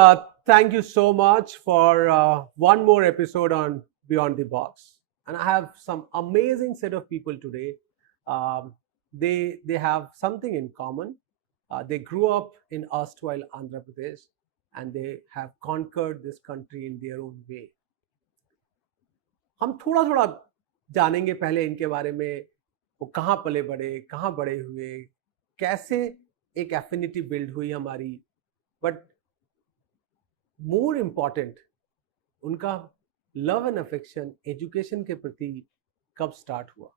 Thank you so much for one more episode on Beyond the Box. And I have some amazing set of people today. Um, they have something in common. They grew up in erstwhile Andhra Pradesh, and they have conquered this country in their own way. हम थोड़ा थोड़ा जानेंगे पहले इनके बारे में, वो कहाँ पले बड़े, कहाँ बड़े हुए, कैसे एक एफिनिटी बिल्ड हुई हमारी. बट मोर इम्पॉर्टेंट, उनका लव एंड अफेक्शन एजुकेशन के प्रति कब स्टार्ट हुआ,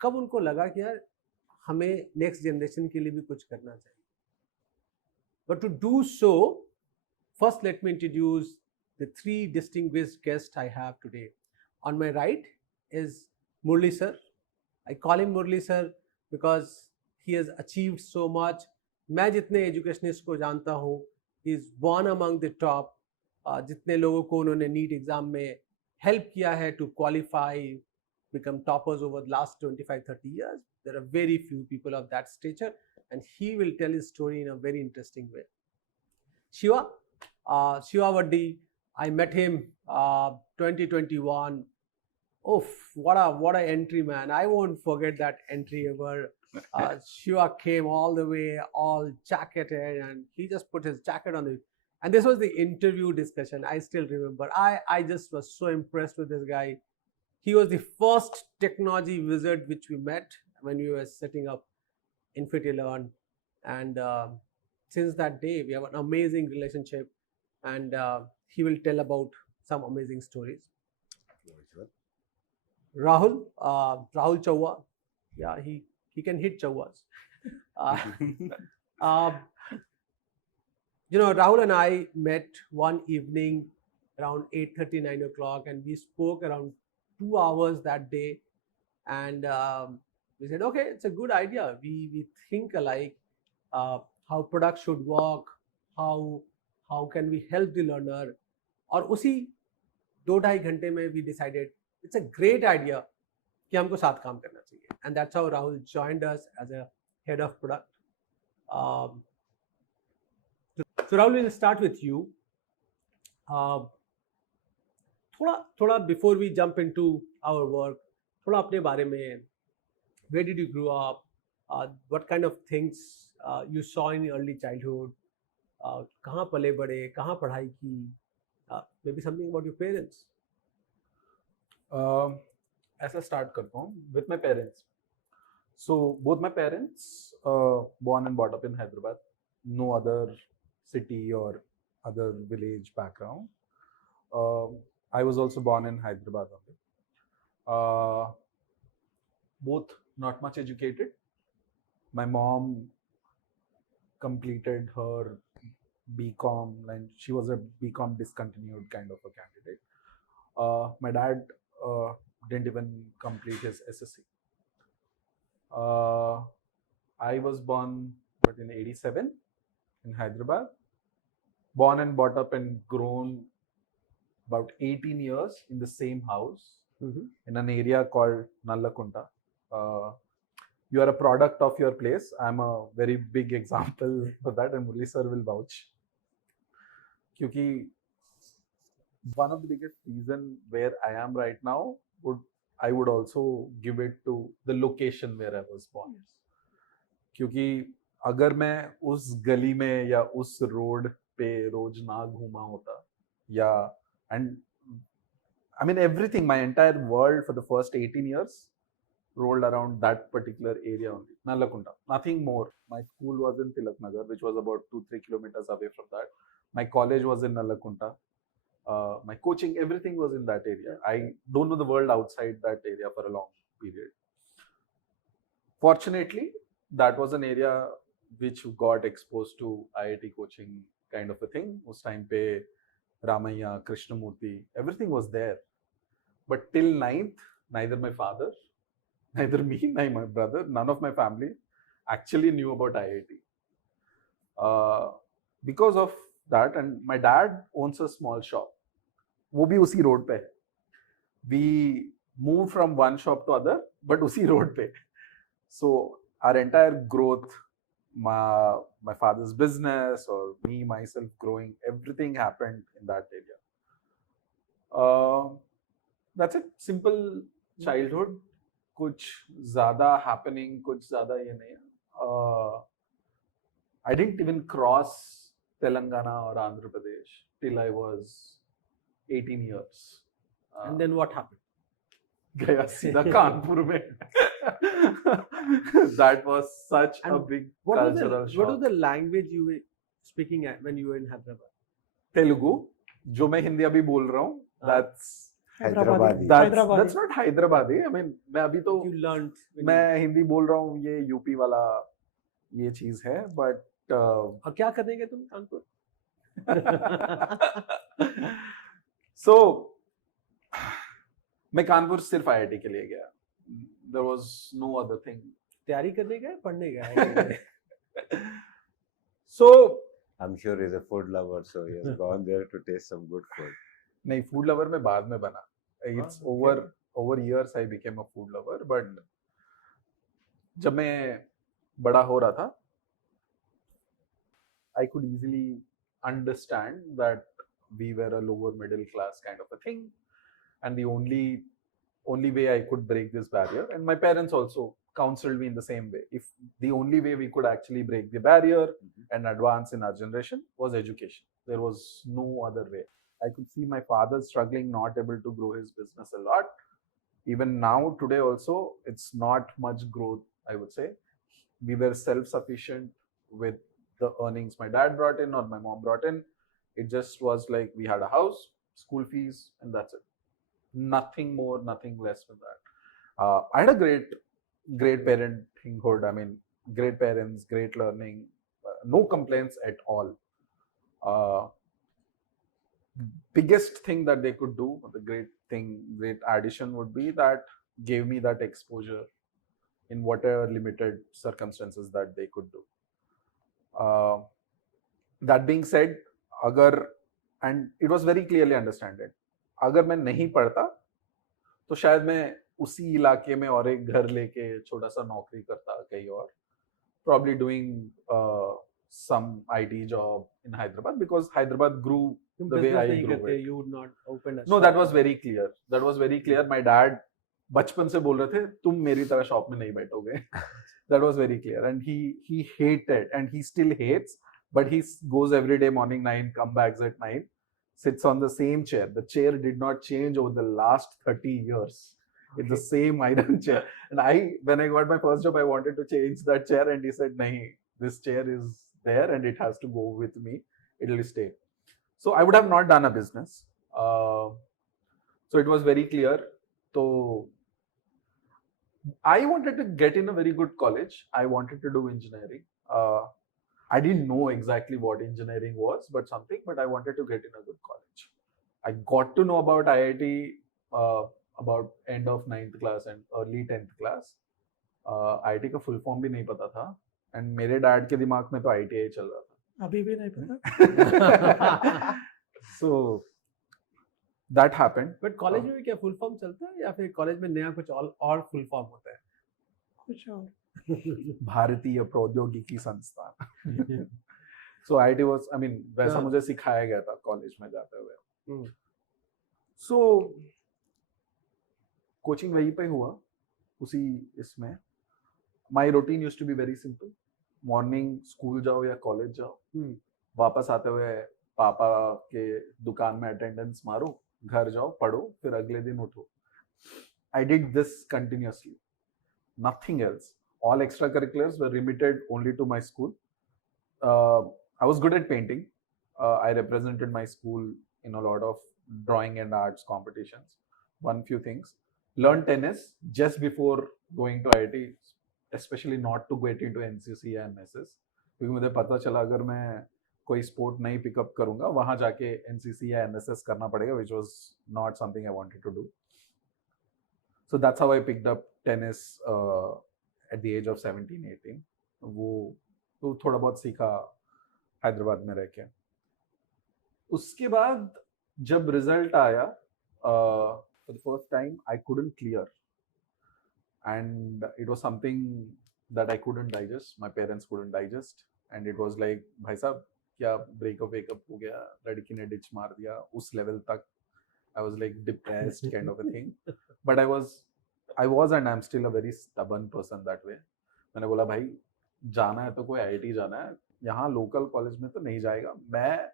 कब उनको लगा कि यार हमें नेक्स्ट जनरेशन के लिए भी कुछ करना चाहिए. But to do so, first let me introduce the three distinguished guest I have today. On my right is Murali sir. I call him Murali sir because he has achieved so much. मैं जितने educationist को जानता हूँ, he is one among the top. जितने लोगों को उन्होंने NEET exam में हेल्प किया है to qualify, become toppers over the last 25-30 years, there are very few people of that stature, and he will tell his story in a very interesting way. Siva Vaddi, I met him 2021. Oh, what a entry, man. I won't forget that entry ever. Shiva came all the way, all jacketed, and he just put his jacket on it. And this was the interview discussion. I still remember. I just was so impressed with this guy. He was the first technology wizard which we met when we were setting up InfinityLearn. And since that day, we have an amazing relationship. And he will tell about some amazing stories. Rahul Chovva, yeah, he can hit chovvas. Rahul and I met one evening around 8:30, 9 o'clock, and we spoke around 2 hours that day. And we said, okay, it's a good idea. We think alike, how product should work, how can we help the learner. और उसी 2-2.5 घंटे में we decided it's a great idea कि हमको साथ काम करना चाहिए. And that's how Rahul joined us as a head of product. So Rahul, we'll start with you. थोड़ा before we jump into our work, थोड़ा अपने बारे में, where did you grow up, what kind of things you saw in early childhood, कहाँ पले बड़े, कहाँ पढ़ाई की, maybe something about your parents. ऐसा स्टार्ट करता हूँ with my parents. So both my parents born and brought up in Hyderabad. No other city or other village background. I was also born in Hyderabad. Both not much educated. My mom completed her BCom, and she was a BCom discontinued kind of a candidate. My dad didn't even complete his SSC. I was born in 87 in Hyderabad. Born and brought up and grown about 18 years in the same house in an area called Nallakunta. You are a product of your place. I'm a very big example for that, and Murali sir will vouch. Because one of the biggest reason where I am right now I would also give it to the location where I was born. क्योंकि अगर मैं उस गली में या उस road पे रोज ना घूमा होता, या and I mean everything, my entire world for the first 18 years rolled around that particular area only, Nallakunta, nothing more. My school was in Tilak Nagar, which was about 2-3 kilometers away from that. My college was in Nallakunta. My coaching, everything was in that area. I don't know the world outside that area for a long period. Fortunately, that was an area which got exposed to IIT coaching kind of a thing. Us time pe Ramaiah, Krishnamurti, everything was there. But till 9th, neither my father, neither me, neither my brother, none of my family actually knew about IIT. Because of that, and my dad owns a small shop. वो भी उसी road पे. We moved from one shop to other, but उसी road पे. So our entire growth, my father's business or me myself growing, everything happened in that area. That's it. Simple childhood. कुछ ज़्यादा happening, कुछ ज़्यादा ये नहीं है. I didn't even cross Telangana or Andhra Pradesh till I was 18 years. And then what happened? गया सीधा कानपुर में. That was such a big cultural shock. What was the language you were speaking at when you were in Hyderabad? Telugu, जो मैं हिंदी अभी बोल रहा हूँ, that's Hyderabadi. That's not Hyderabadi. I mean, मैं अभी तो You learned. मैं हिंदी बोल रहा हूँ, ये यूपी वाला ये चीज है, but और क्या करेंगे तुम कानपुर? So मैं कानपुर सिर्फ आईआईटी के लिए गया. There was no other thing. तैयारी करने गए, पढ़ने गए? So I'm sure he's a food lover, so he has gone there to taste some good food. नहीं, food lover में बाद में बना. It's over years I became a food lover, but जब मैं बड़ा हो रहा था, I could easily understand that we were a lower middle class kind of a thing, and the only way I could break this barrier, and my parents also counseled me in the same way. If the only way we could actually break the barrier and advance in our generation was education, there was no other way. I could see my father struggling, not able to grow his business a lot. Even now, today also, it's not much growth, I would say. We were self-sufficient with the earnings my dad brought in or my mom brought in. It just was like we had a house, school fees, and that's it. Nothing more, nothing less than that. I had a great parenthood. I mean, great parents, great learning, no complaints at all. Biggest thing that they could do, the great addition would be that gave me that exposure in whatever limited circumstances that they could do. That being said, and it was very clearly understood, अगर मैं नहीं पढ़ता तो शायद मैं उसी इलाके में और एक घर लेके छोटा सा नौकरी करता कहीं और, probably doing some IT job in Hyderabad, because Hyderabad grew the way I grew it. You would not open a No, shop. that was very clear. That was very clear. My dad बचपन से बोल रहे थे तुम मेरी तरह shop में नहीं बैठोगे. That was very clear, and he hated, and he still hates, but he goes every day morning 9, come back at 9, sits on the same chair. The chair did not change over the last 30 years. It's the same iron chair. And when I got my first job, I wanted to change that chair, and he said, "Nahi, this chair is there and it has to go with me. It'll stay." So I would have not done a business. So it was very clear. So I wanted to get in a very good college. I wanted to do engineering. I didn't know exactly what engineering was, but I wanted to get in a good college. I got to know about IIT about end of 9th class and early 10th class. IIT का full form भी नहीं पता था, and मेरे dad के दिमाग में तो ITI चल रहा था. अभी भी नहीं पता. So that happened. But college में क्या full form चलता है या फिर college में नया कुछ और full form होता है? कुछ और. भारतीय प्रौद्योगिकी संस्थान. So IIT was, I mean, वैसा मुझे सिखाया गया था कॉलेज में जाते हुए. So कोचिंग वहीं पे हुआ, उसी इसमें. My routine used to be very simple. Morning school जाओ या कॉलेज जाओ, वापस आते हुए पापा के दुकान में अटेंडेंस मारो, घर जाओ, पढ़ो, फिर अगले दिन उठो. I did this continuously. Nothing else. All extracurriculars were limited only to my school. I was good at painting. I represented my school in a lot of drawing and arts competitions. Won few things. Learned tennis just before going to IIT, especially not to get into NCC and NSS. क्योंकि मुझे पता चला अगर मैं कोई sport नहीं pick up करूँगा, वहाँ जाके NCC या NSS करना पड़ेगा, which was not something I wanted to do. So that's how I picked up tennis at the age of 17, 18. वो तो थोड़ा बहुत सीखा हैदराबाद में रह के. उसके बाद जब रिजल्ट आया, for the first time I couldn't clear, and it was something that I couldn't digest. My parents couldn't digest, and it was like भाई साहब क्या ब्रेकअप वेकअप हो गया, लड़की ने डिच मार दिया, उस लेवल तक I was like depressed kind of a thing. But I was and I am still a very stubborn person that way. मैंने बोला भाई जाना है तो कोई आईआईटी जाना है, यहाँ लोकल कॉलेज में तो नहीं जाएगा. मैं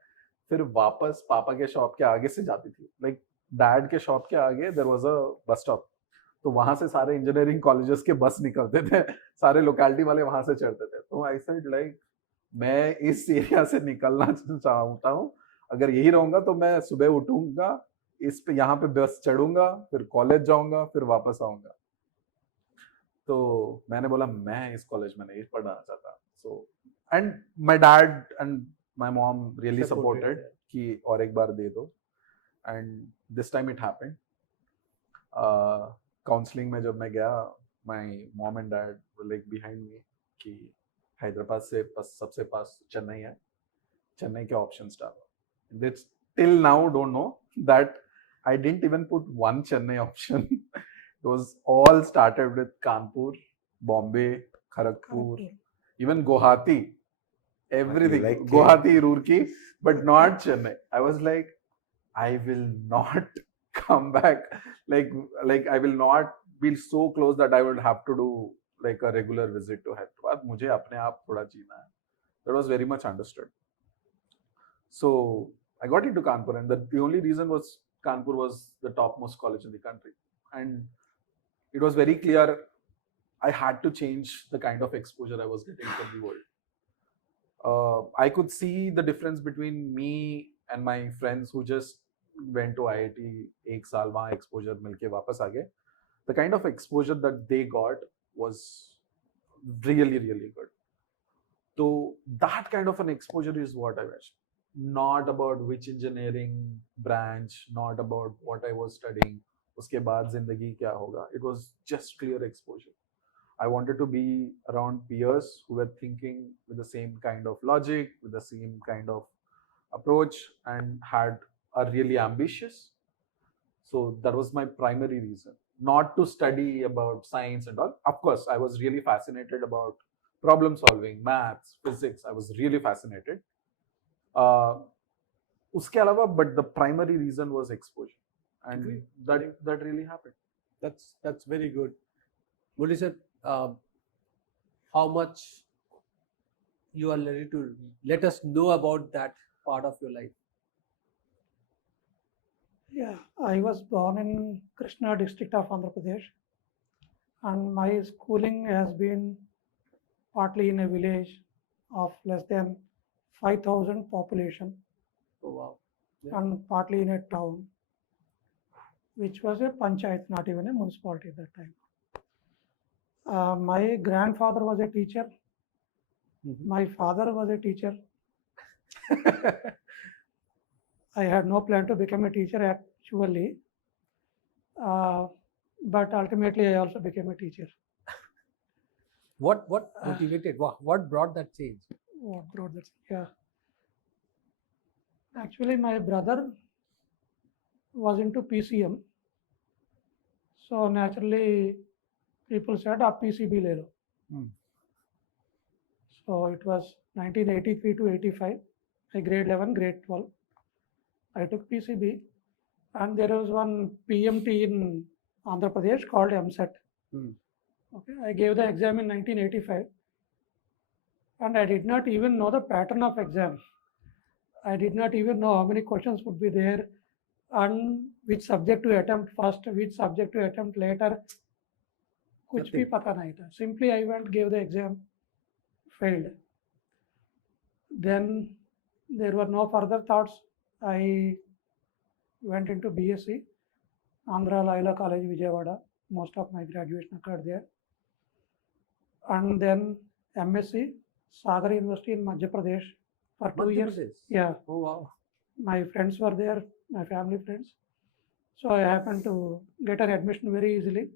फिर वापस पापा के शॉप के आगे से जाती थी, लाइक डैड के शॉप के आगे there was a bus stop, तो वहां से सारे इंजीनियरिंग कॉलेजेस के बस निकलते थे, सारे लोकेलिटी वाले वहां से चढ़ते थे. तो आई सेड लाइक मैं इस एरिया से निकलना चाहता हूँ, अगर यही रहूंगा तो मैं सुबह उठूंगा, इस पे यहाँ पे बस चढ़ूंगा, फिर कॉलेज जाऊंगा, फिर वापस आऊंगा. तो मैंने बोला मैं इस कॉलेज में नहीं पढ़ना चाहता. So and my dad and my mom really supported कि और एक बार दे दो. And this time it happened. Counselling में जब मैं गया, my mom and dad were like behind me कि हैदराबाद से सबसे पास चेन्नई है, चेन्नई के ऑप्शंस डालो. That's till now don't know that I didn't even put one Chennai option. It was all started with Kanpur, Bombay, Kharagpur, even Guwahati, everything. Like Guwahati, Roorkee, but not Chennai. I was like, I will not come back. Like I will not be so close that I would have to do like a regular visit to Hyderabad. मुझे अपने आप थोड़ा जीना है. That was very much understood. So I got into Kanpur, and the only reason was Kanpur was the topmost college in the country, and it was very clear I had to change the kind of exposure I was getting from the world. I could see the difference between me and my friends who just went to IIT, एक साल वहाँ exposure मिलके वापस आ गए. The kind of exposure that they got was really, really good. So that kind of an exposure is what I wish. Not about which engineering branch, not about what I was studying. उसके बाद जिंदगी क्या होगा. It was just clear exposure. I wanted to be around peers who were thinking with the same kind of logic, with the same kind of approach, and are really ambitious. So that was my primary reason. Not to study about science and all. Of course, I was really fascinated about problem solving, maths, physics. I was really fascinated. Uske alawa, but the primary reason was exposure. And that really happened. That's very good. Murali sir, how much you are ready to let us know about that part of your life? Yeah, I was born in Krishna district of Andhra Pradesh, and my schooling has been partly in a village of less than 5,000 population. Oh wow. Yeah. And partly in a town, which was a panchayat, not even a municipality at that time. My grandfather was a teacher. Mm-hmm. My father was a teacher. I had no plan to become a teacher actually, but ultimately I also became a teacher. What motivated? What brought that change? What brought that? Yeah. Actually, my brother was into PCM. So naturally, people said, "Aap PCB le lo." So it was 1983 to 85. I grade 11, grade 12. I took PCB, and there was one PMT in Andhra Pradesh called MSET. Okay, I gave the exam in 1985, and I did not even know the pattern of exam. I did not even know how many questions would be there, and which subject to attempt first, which subject to attempt later. Kuch bhi pata nahi tha. Simply I went, gave the exam, failed. Then there were no further thoughts. I went into BSc, Andhra Laila College, Vijayawada. Most of my graduation occurred there. And then MSc, Sagar University in Madhya Pradesh for 2 years. Yeah. Oh wow. My friends were there, my family friends. So I happened to get an admission very easily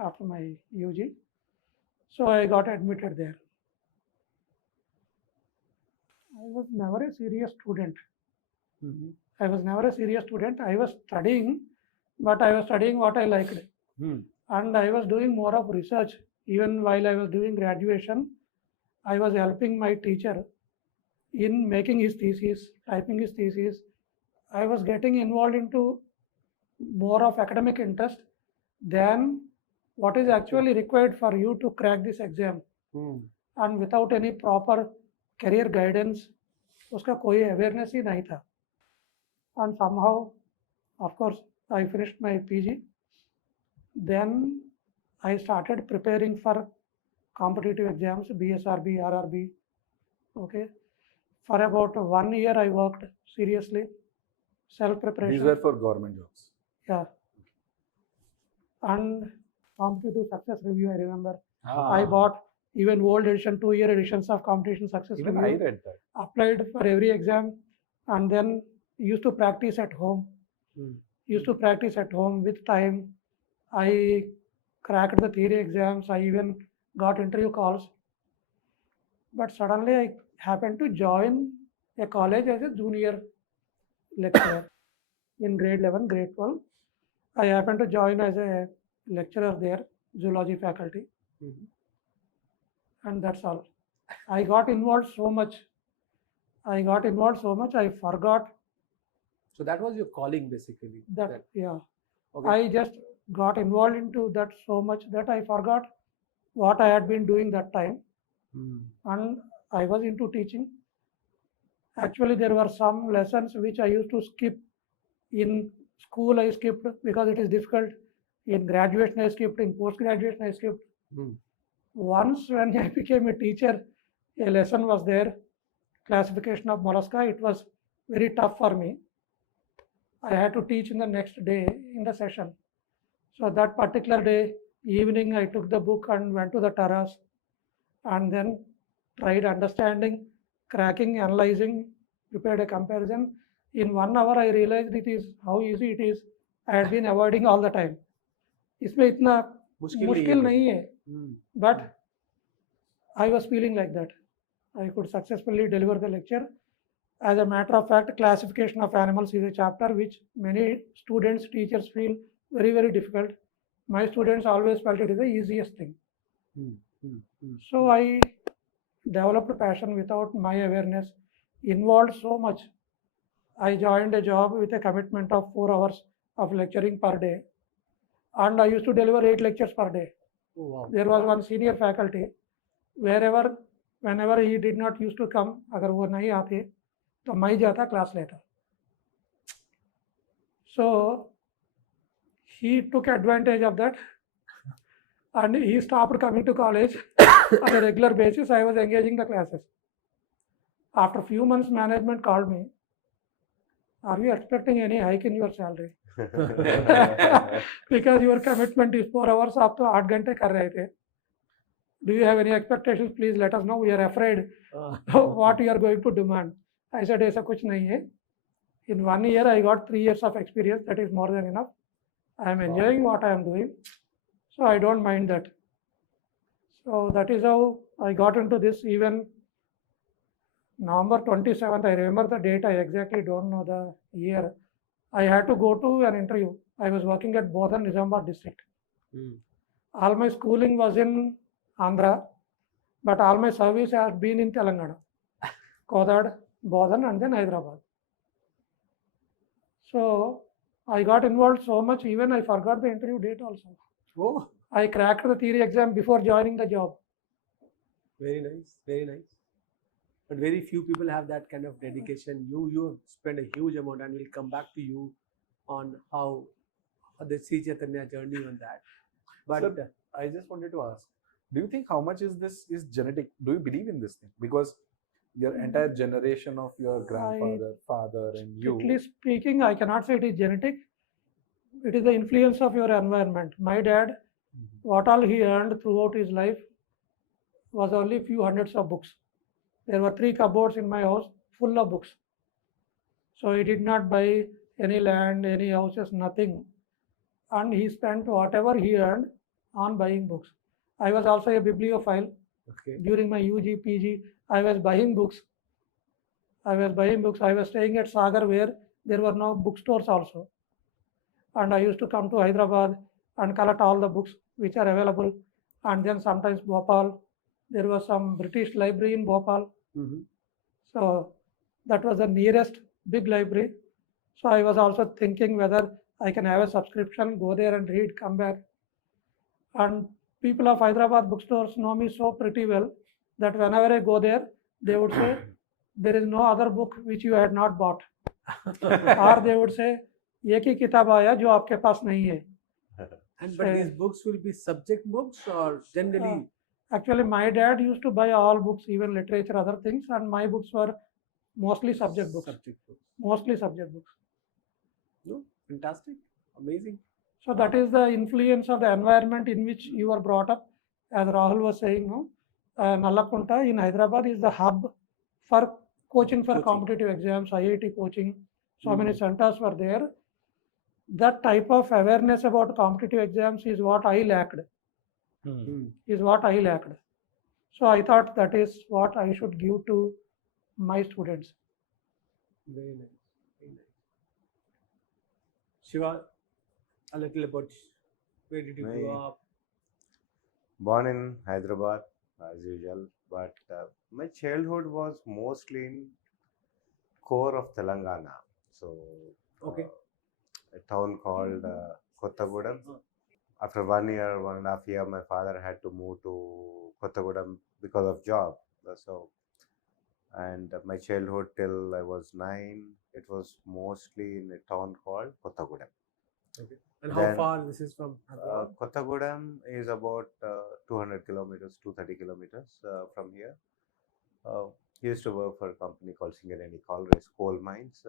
after my UG. So I got admitted there. I was never a serious student. I was never a serious student. I was studying, but I was studying what I liked. And I was doing more of research. Even while I was doing graduation, I was helping my teacher in making his thesis, typing his thesis. I was getting involved into more of academic interest than what is actually required for you to crack this exam. And without any proper career guidance, उसका कोई awareness ही नहीं था. And somehow, of course, I finished my PG. Then I started preparing for competitive exams, BSRB, RRB. Okay. For about 1 year, I worked seriously, self-preparation. These were for government jobs. Yeah. And competitive success review, I remember. I bought even old edition, 2-year editions of competition success Even review. I read that. Applied for every exam, and then used to practice at home. Used to practice at home with time. I cracked the theory exams. I even got interview calls. But suddenly I happened to join a college as a junior lecturer in grade 11, grade 12. I happened to join as a lecturer there, zoology faculty. And that's all. I got involved so much. I forgot So that was your calling basically. that, yeah. Okay. I just got involved into that so much that I forgot what I had been doing that time. And I was into teaching. Actually, there were some lessons which I used to skip. In school, I skipped because it is difficult. In graduation, I skipped. In post-graduation, I skipped. Once when I became a teacher, a lesson was there, classification of mollusca. It was very tough for me. I had to teach in the next day in the session. So that particular day, evening, I took the book and went to the terrace and then tried understanding, cracking, analyzing, prepared a comparison. In 1 hour, I realized it is how easy it is. I had been avoiding all the time. इसमें इतना मुश्किल नहीं है. But I was feeling like that. I could successfully deliver the lecture. As a matter of fact, classification of animals is a chapter which many students, teachers feel very, very difficult. My students always felt it is the easiest thing. So I developed a passion without my awareness, involved so much. I joined a job with a commitment of 4 hours of lecturing per day. And I used to deliver 8 lectures per day. Oh, wow. There was one senior faculty, whenever he did not used to come, अगर वो नहीं आते, तो मैं जाता class लेता. So he took advantage of that, and he stopped coming to college on a regular basis. I was engaging the classes. After a few months, management called me. Are you expecting any hike in your salary? Because your commitment is 4 hours. आप तो 8 घंटे कर रहे थे. Do you have any expectations? Please let us know. We are afraid what you are going to demand. I said ऐसा कुछ नहीं है. In 1 year, I got 3 years of experience. That is more than enough. I am enjoying what I am doing, so I don't mind that. So that is how I got into this. Even November 27th, I remember the date. I exactly don't know the year. I had to go to an interview. I was working at Bodhan, Nizamabad district. All my schooling was in Andhra, but all my service has been in Telangana, Kodad, Bodhan, and then Hyderabad. So I got involved so much, even I forgot the interview date also. Oh, I cracked the theory exam before joining the job. very nice, very nice. But very few people have that kind of dedication. You spend a huge amount, and we'll come back to you on how the Sri Chaitanya journey on that. But Sir, I just wanted to ask, do you think how much is this is genetic? Do you believe in this thing? Because your entire generation of your grandfather, father, and you. Strictly speaking, I cannot say it is genetic. It is the influence of your environment. My dad, what all he earned throughout his life was only few hundreds of books. There were 3 cupboards in my house full of books. So he did not buy any land, any houses, nothing. And he spent whatever he earned on buying books. I was also a bibliophile. okay, During my UG, PG, I was buying books. I was staying at Sagar where there were no bookstores also. And I used to come to Hyderabad and collect all the books which are available. And then sometimes Bhopal, there was some British library in Bhopal. Mhm. So that was the nearest big library. So I was also thinking whether I can have a subscription, go there and read, come back. And people of Hyderabad bookstores know me so pretty well that whenever I go there, they would say, there is no other book which you had not bought. Or they would say, एक ही किताब आया जो आपके पास नहीं है. And but these books will be subject books or generally? Actually, my dad used to buy all books, even literature, other things, and my books were mostly subject books. Subject books. Mostly subject books. No, fantastic, amazing. So that is the influence of the environment in which you were brought up. As Rahul was saying, no, Nallakunta in Hyderabad is the hub for coaching for competitive exams, IIT coaching. So many centers were there. That type of awareness about competitive exams is what I lacked. So I thought that is what I should give to my students. Very nice, very nice. Shiva, a little about where did you grow up? Born in Hyderabad as usual, but my childhood was mostly in core of Telangana. So a town called Kottagudem. After 1 year, 1.5 years, my father had to move to Kottagudem because of job. And my childhood till I was 9, it was mostly in a town called Kottagudem. Okay. And how far this is from? Kottagudem is about 200 kilometers, 230 kilometers from here. He used to work for a company called Singareni Coal Mines.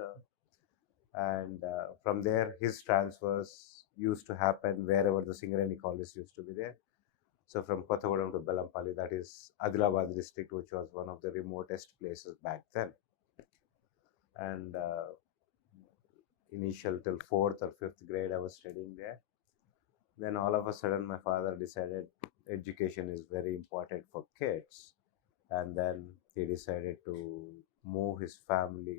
And from there, his transfers used to happen wherever the Singareni College used to be there. So from Kottagudem to Belampalli, that is Adilabad district, which was one of the remotest places back then. And initial till 4th or 5th grade, I was studying there. Then all of a sudden, my father decided education is very important for kids. And then he decided to move his family.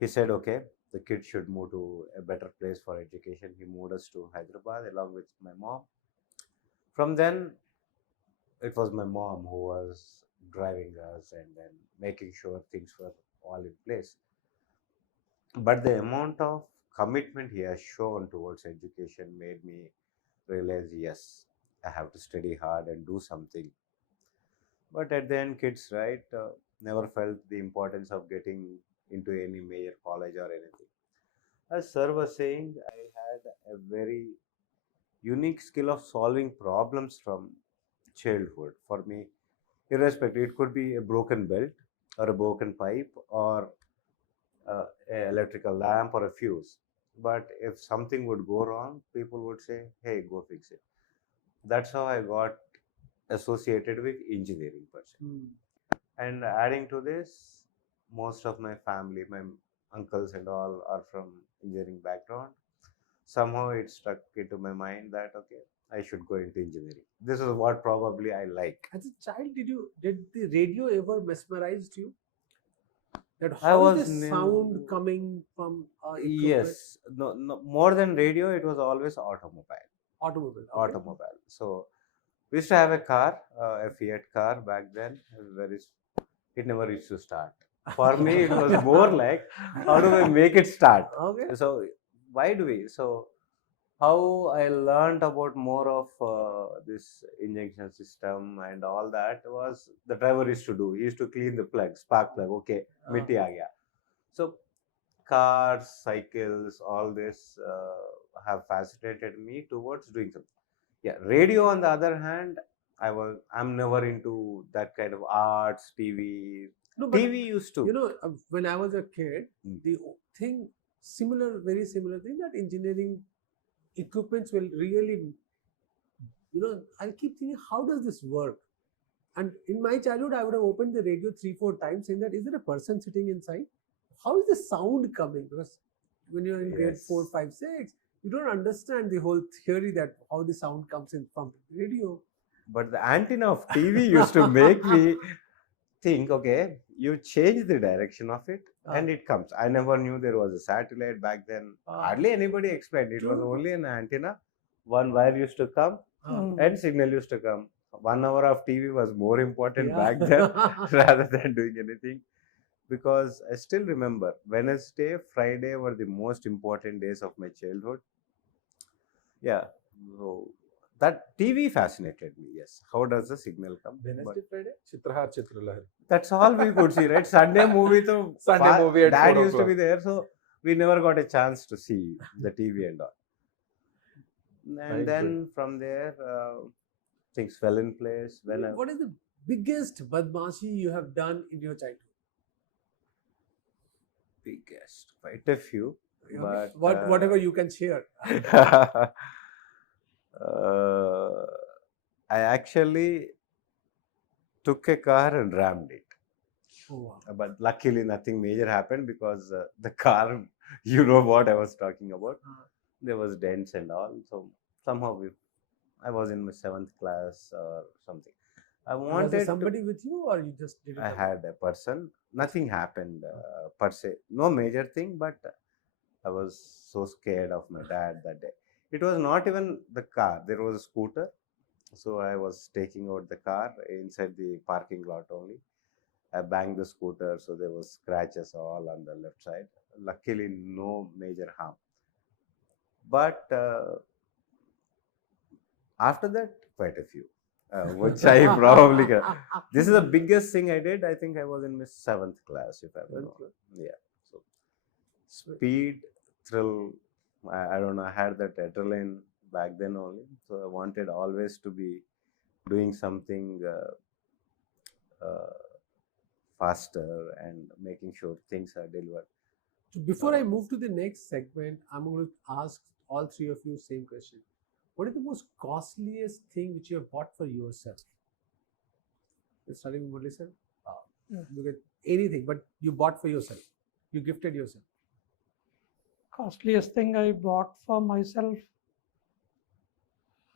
He said, okay, the kids should move to a better place for education. He moved us to Hyderabad along with my mom. From then, it was my mom who was driving us and then making sure things were all in place. But the amount of commitment he has shown towards education made me realize, yes, I have to study hard and do something. But at the end, kids, right, never felt the importance of getting into any major college or anything. As sir was saying, I had a very unique skill of solving problems from childhood. For me, irrespective, it could be a broken belt or a broken pipe or an electrical lamp or a fuse. But if something would go wrong, people would say, hey, go fix it. That's how I got associated with engineering per se. And adding to this, most of my family, my uncles and all are from engineering background. Somehow it stuck into my mind that, okay, I should go into engineering. This is what probably I like. As a child, did the radio ever mesmerized you? That how is the sound coming from? Yes, no, more than radio, it was always automobile. Automobile. Okay. Automobile. So we used to have a car, a Fiat car back then. It never used to start. For me, it was more like, how do I make it start? Okay. So why do we? So how I learned about more of this injection system and all that was the driver used to do. He used to clean the plug, spark plug. Okay, mitti aa gaya. So cars, cycles, all this have fascinated me towards doing something. Yeah, radio on the other hand, I'm never into that kind of arts, TV. No, but TV used to. You know, when I was a kid, the thing, very similar thing, that engineering equipments will really, I'll keep thinking, how does this work? And in my childhood, I would have opened the radio 3-4 times saying that, is there a person sitting inside? How is the sound coming? Because when you're in grade 4, 5, 6, you don't understand the whole theory that how the sound comes in from radio. But the antenna of TV used to make me think, okay, you change the direction of it and it comes. I never knew there was a satellite back then. Hardly anybody explained. It was only an antenna. One wire used to come and signal used to come. 1 hour of TV was more important Yeah. back then rather than doing anything. Because I still remember Wednesday, Friday were the most important days of my childhood. Yeah. So that TV fascinated me. Yes. How does the signal come? But Wednesday, Friday, Chitrahar, Chitralahari. that's all we could see, right? Sunday movie, to Sunday movie at dad 4 used to be o'clock. there, so we never got a chance to see the TV and all. I And then from there, things fell in place. When I, What is the biggest badmashi you have done in your childhood? biggest, quite a few, Okay. but Whatever you can share. I actually took a car and rammed it. Oh, wow. But luckily, nothing major happened because the car, you know what I was talking about. There was dents and all. So somehow I was in my 7th class or something. I Was wanted there somebody with you, or you just did it? I alone? had a person. Nothing happened per se. No major thing, but I was so scared of my dad that day. It was not even the car. There was a scooter. So I was taking out the car inside the parking lot only. I banged the scooter, so there was scratches all on the left side. Luckily, no major harm. But after that, quite a few, which I probably this is the biggest thing I did. I think I was in my 7th class, if I remember. Yeah. So speed, thrill. I don't know. I had that adrenaline back then only. So I wanted always to be doing something faster and making sure things are delivered. So before I move to the next segment, I'm going to ask all three of you same question. What is the most costliest thing which you have bought for yourself? Starting with Murali sir. You get anything, but you bought for yourself. You gifted yourself. Costliest thing I bought for myself,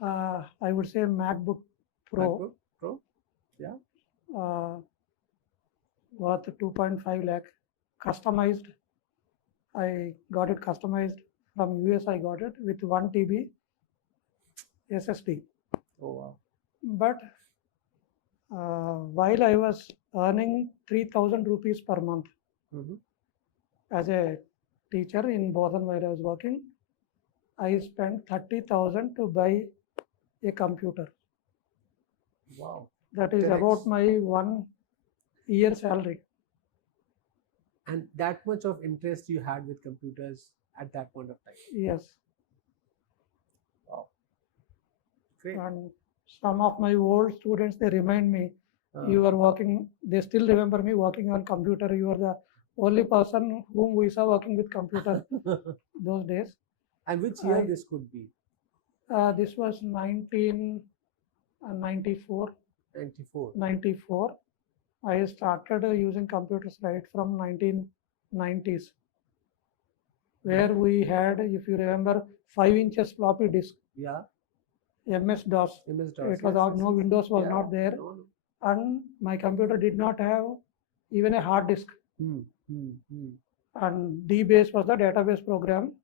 I would say MacBook Pro. MacBook Pro. Yeah. Worth 2.5 lakh, customized. I got it customized from US. I got it with 1 TB SSD. Oh wow. But while I was earning 3,000 rupees per month as a teacher in Bodhan where I was working, I spent 30,000 to buy a computer. Wow. That is 10x. about my 1 year salary. And that much of interest you had with computers at that point of time. Yes. Wow. Great. And some of my old students, they remind me, you are working, they still remember me working on computer. You are the only person whom we saw working with computer those days. And which year this could be? This was 1994. 94. I started using computers right from 1990s, where we had, if you remember, 5 inches floppy disk. Yeah. MS-DOS. MS-DOS. It was no Windows was not there, and my computer did not have even a hard disk. And DBase was the database program.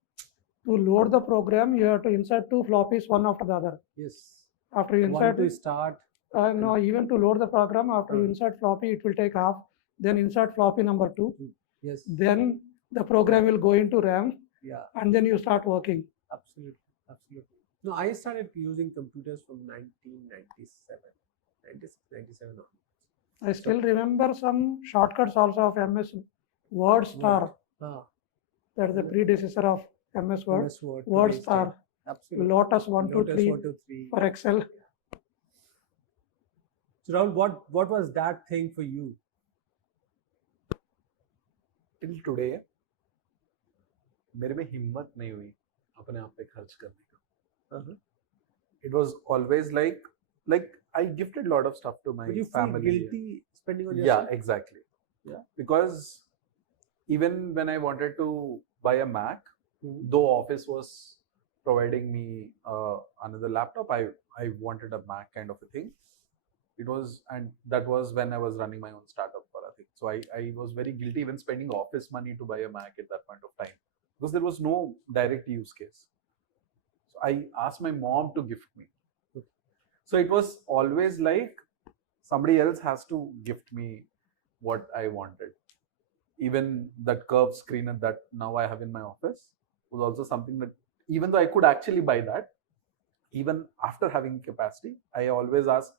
To load the program, you have to insert 2 floppies one after the other. Yes. After you insert One to start. no, even to load the program, after you insert floppy, it will take half. Then insert floppy number 2. Yes. Then the program will go into RAM. Yeah. And then you start working. Absolutely. Absolutely. No, I started using computers from 1997. 97 on. I still remember some shortcuts also of MS Word Star. That is the predecessor of MS Word. MS Word. Word Star. Absolutely. Lotus 1, 2, 3 for Excel. So Rahul, what was that thing for you? Till today, मेरे में हिम्मत नहीं हुई अपने आप पे खर्च करने का. It was always like I gifted a lot of stuff to my But you family. feel guilty spending on yourself? Yeah, exactly. Yeah, because even when I wanted to buy a Mac, though Office was providing me another laptop, I wanted a Mac kind of a thing. It was, and that was when I was running my own startup for a thing. So I was very guilty even spending office money to buy a Mac at that point of time, because there was no direct use case. So I asked my mom to gift me. So it was always like somebody else has to gift me what I wanted. Even that curved screen that now I have in my office was also something that, even though I could actually buy that, even after having capacity, I always ask,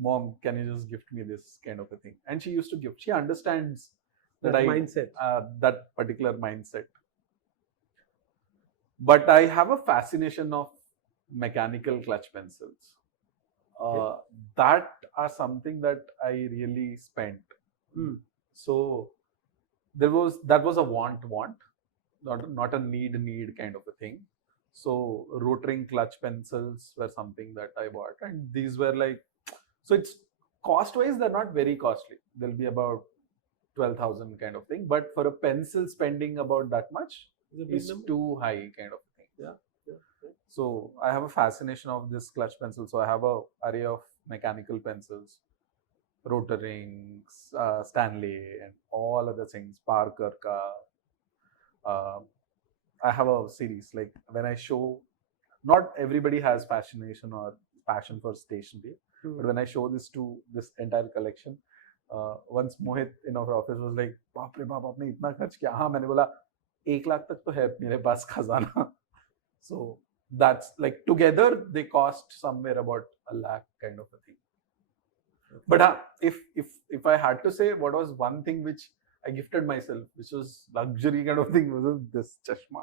Mom, can you just gift me this kind of a thing? And she used to gift. She understands that mindset. That particular mindset. But I have a fascination of mechanical clutch pencils. That are something that I really spent. So that was a want, not a need kind of a thing. So rotring clutch pencils were something that I bought, and these were like, so it's cost wise they're not very costly. They'll be about 12,000 kind of thing, but for a pencil spending about that much is too high kind of thing. Yeah. So I have a fascination of this clutch pencil. So I have a array of mechanical pencils, Rotorings, Stanley, and all other things, Parker ka. I have a series, like when I show, not everybody has fascination or passion for stationery, but when I show this entire collection, once Mohit in our office was like, बाप रे बाप आपने इतना खर्च किया? हाँ, मैंने बोला 1 लाख तक तो है मेरे पास खजाना. So that's like, together they cost somewhere about 1 lakh kind of a thing. But if I had to say what was one thing which I gifted myself, which was luxury kind of thing, was this chashma.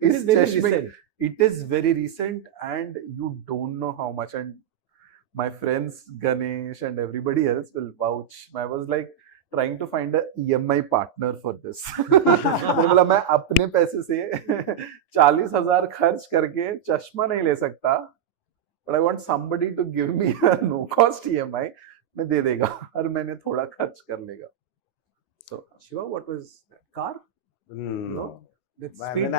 It is very recent. It is very recent, and you don't know how much. And my friends Ganesh and everybody else will vouch. I was like trying to find a EMI partner for this. मैंने बोला मैं अपने पैसे से 40,000 खर्च करके चश्मा नहीं ले सकता, but I want somebody to give me a no cost EMI. मैं दे देगा और मैंने थोड़ा खर्च कर लेगा. So Shiva, what was that? Car? No. I mean,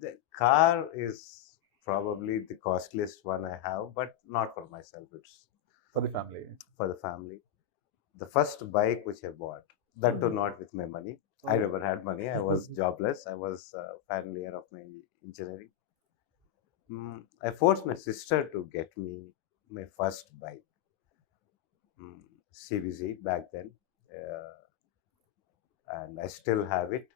the car is probably the costliest one I have, but not for myself. It's for the family. For the family. The first bike which I bought, that too not with my money. I never had money. I was jobless. I was final year of my engineering. I forced my sister to get me my first bike. CVZ back then. And I still have it.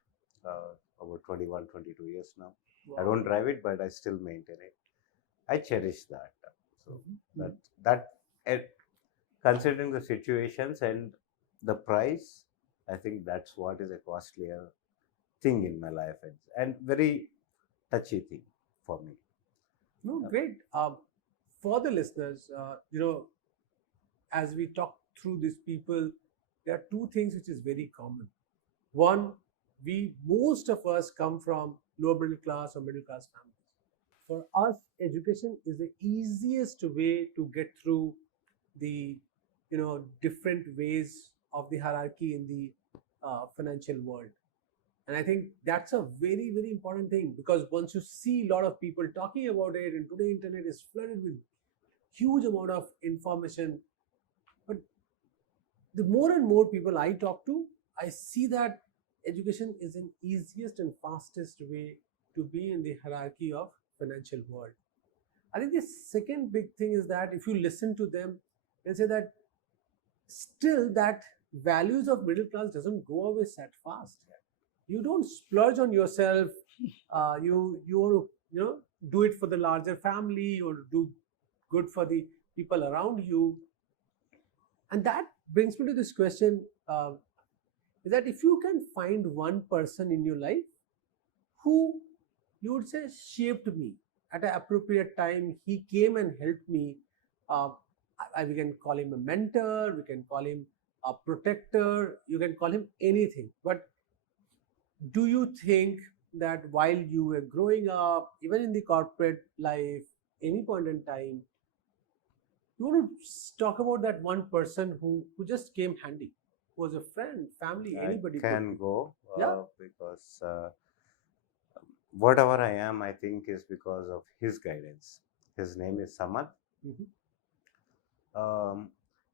About 21, 22 years now. Wow. I don't drive it, but I still maintain it. I cherish that. So that considering the situations and the price, I think that's what is a costlier thing in my life, and very touchy thing for me. No, great. For the listeners, as we talk through these people, there are two things which is very common. One, most of us come from lower middle class or middle class families. For us, education is the easiest way to get through the different ways of the hierarchy in the financial world. And I think that's a very, very important thing, because once you see a lot of people talking about it, and today internet is flooded with huge amount of information, but the more and more people I talk to, I see that education is an easiest and fastest way to be in the hierarchy of financial world. I think the second big thing is that if you listen to them, they'll say that still that values of middle class doesn't go away that fast. You don't splurge on yourself. You want to do it for the larger family. You want to do good for the people around you. And that brings me to this question. Is that if you can find one person in your life who you would say shaped me at an appropriate time, he came and helped me. We can call him a mentor, we can call him a protector, you can call him anything. But do you think that while you were growing up, even in the corporate life, any point in time, you want to talk about that one person who just came handy? Was a friend, family, anybody can go, because whatever I am, I think is because of his guidance. His name is Samad.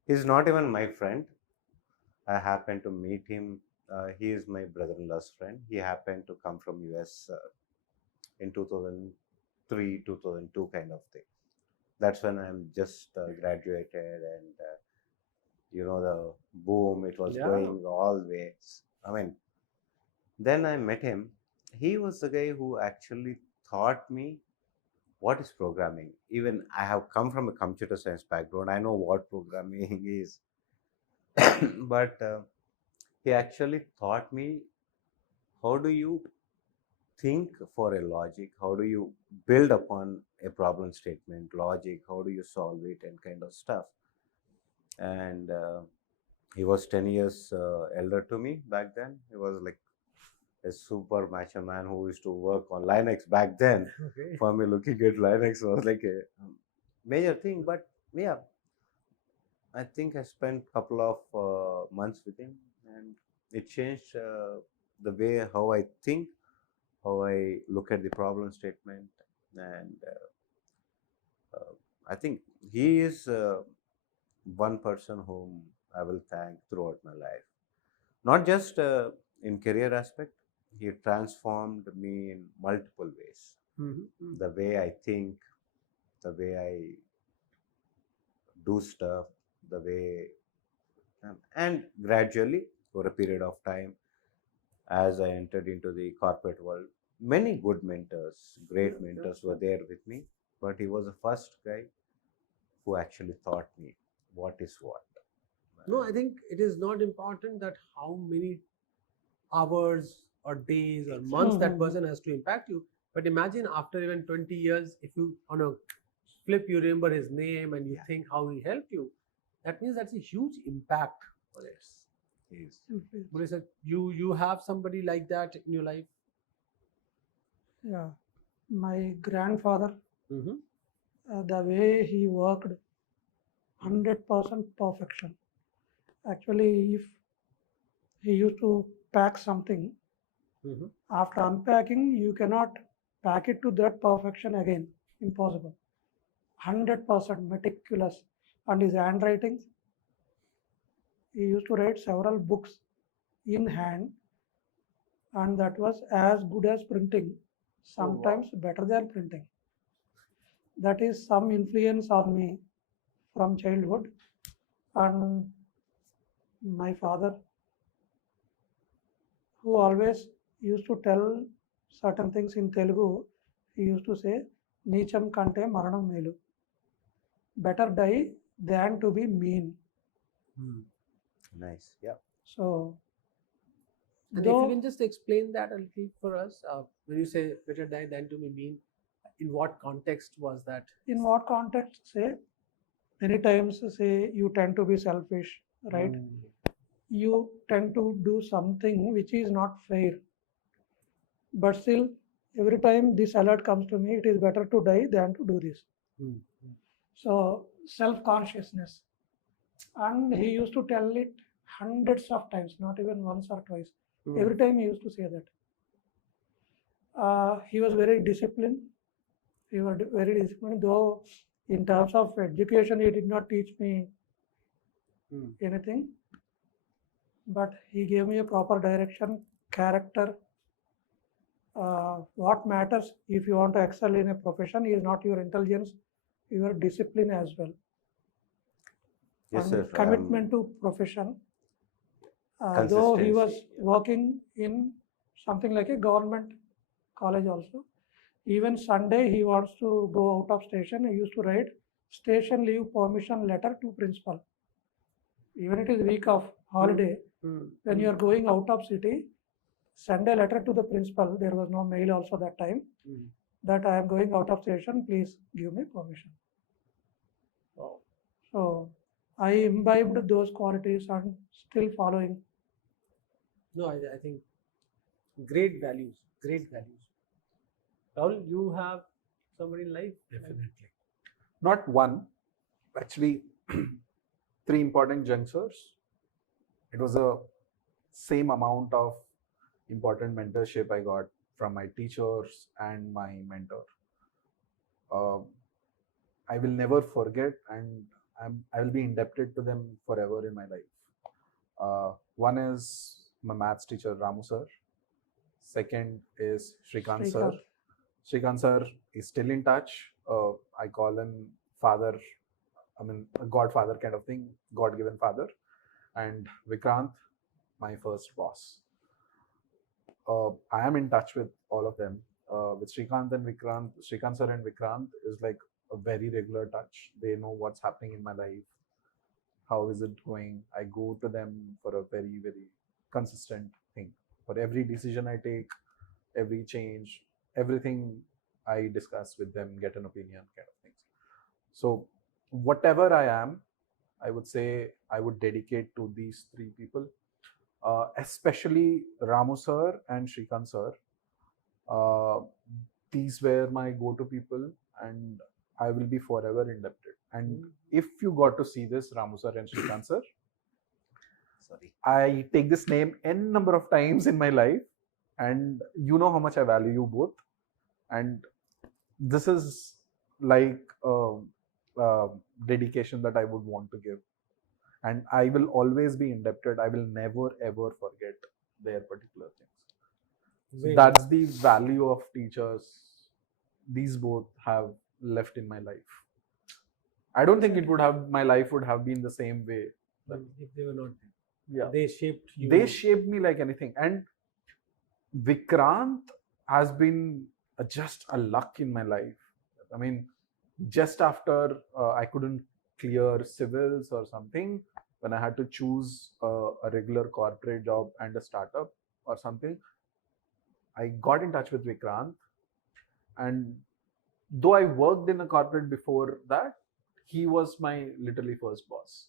He's not even my friend. I happened to meet him. He is my brother-in-law's friend. He happened to come from US in 2003, 2002 kind of thing. that's when I'm just graduated, and the boom, it was Yeah. going all ways. I mean, then I met him. He was the guy who actually taught me what is programming. Even I have come from a computer science background. I know what programming is, but he actually taught me how do you think for a logic, how do you build upon a problem statement, logic, how do you solve it, and kind of stuff. And he was 10 years elder to me back then. He was like a super macho man who used to work on Linux back then. Okay. For me, looking at Linux was like a major thing. But yeah, I think I spent a couple of months with him, and it changed the way how I think, how I look at the problem statement, and I think he is one person whom I will thank throughout my life. Not just in career aspect, he transformed me in multiple ways. Mhm. The way I think, the way I do stuff, the way, and gradually over a period of time, as I entered into the corporate world, many good mentors, great Yeah, mentors were there with me. But he was the first guy who actually taught me what is what. No, I think it is not important that how many hours or days or months that Mhm. person has to impact you. But imagine after even 20 years, if you on a flip you remember his name and you think how he helped you, that means that's a huge impact on it. Yes. But is it you have somebody like that in your life? Yeah, my grandfather, Mm-hmm. the way he worked, 100% perfection. Actually, if he used to pack something, Mm-hmm. after unpacking, you cannot pack it to that perfection again. Impossible. 100% meticulous. And his handwriting, he used to write several books in hand, and that was as good as printing, Oh, wow. sometimes better than printing. That is some influence on me from childhood. And my father, who always used to tell certain things in Telugu, he used to say, Neecham kante maranam melu. Better die than to be mean. Nice. Yeah. So, And if you though can just explain that a little for us, when you say better die than to be mean, in what context was that? in what context, say, many times, say, you tend to be selfish, right? You tend to do something which is not fair. But still, every time this alert comes to me, it is better to die than to do this. Mm. So, self consciousness. And he used to tell it hundreds of times, not even once or twice. Mm. Every time he used to say that. He was very disciplined. He was very disciplined, though in terms of education, he did not teach me Mm. anything. But he gave me a proper direction, character. What matters if you want to excel in a profession is not your intelligence, your discipline as well. Yes, And sir. commitment to profession. Though he was Consistency, yeah. working in something like a government college also, even Sunday he wants to go out of station, he used to write station leave permission letter to principal. Even it is week of holiday, Mm. when you are going out of city, send a letter to the principal. There was no mail also that time, Mm. that I am going out of station, please give me permission. Wow. So I imbibed those qualities and still following. No, I think great values, great values. Rahul, you have somebody in life? Definitely. Not one, actually, three important junctures. It was a same amount of important mentorship I got from my teachers and my mentor. I will never forget, and I will be indebted to them forever in my life. One is my maths teacher Ramu sir. Second is Shrikant sir. Shrikant. Shrikant sir is still in touch. I call him father, I mean, a godfather kind of thing, God-given father, and Vikrant, my first boss. I am in touch with all of them. With Srikanth and Vikrant, Srikanth sir and Vikrant is like a very regular touch. They know what's happening in my life. How is it going? I go to them for a very, very consistent thing. For every decision I take, every change, everything I discuss with them, get an opinion kind of things. So whatever I am, I would say I would dedicate to these three people, especially Ramu sir and Srikanth sir. These were my go-to people, and I will be forever indebted. And if you got to see this, Ramu sir and Srikanth sir, Sorry. I take this name n number of times in my life, and you know how much I value you both. And this is like a dedication that I would want to give. And I will always be indebted. I will never ever forget their particular things. So that's the value of teachers. These both have left in my life. I don't think my life would have been the same way. If they were not there. Yeah. They shaped you. They shaped me like anything. And Vikrant has been just a luck in my life. I mean, just after I couldn't clear civils or something, when I had to choose a regular corporate job and a startup or something, I got in touch with Vikrant. And though I worked in a corporate before that, he was my literally first boss.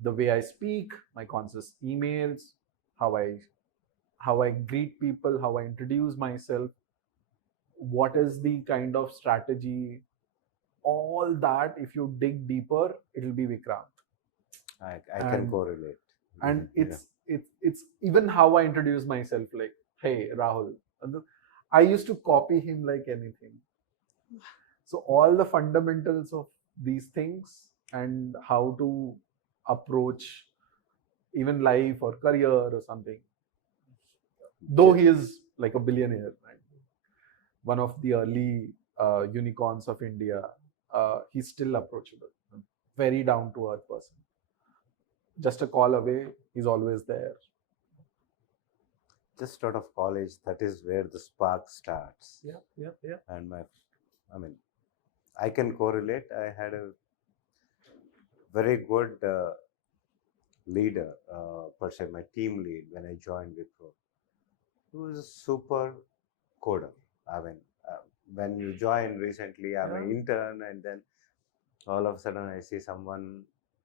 The way I speak, my conscious emails, how I greet people, how I introduce myself, what is the kind of strategy, all that, if you dig deeper, it'll be Vikrant. I can correlate. And it's even how I introduce myself, like, hey, Rahul. I used to copy him like anything. So all the fundamentals of these things and how to approach even life or career or something. Though he is like a billionaire, right? One of the early unicorns of India, he's still approachable. Very down to earth person. Just a call away, he's always there. Just out of college, that is where the spark starts. Yeah. And I can correlate. I had a very good leader, per se, my team lead when I joined Wipro. He was a super coder. When you join recently, I'm an intern, and then all of a sudden I see someone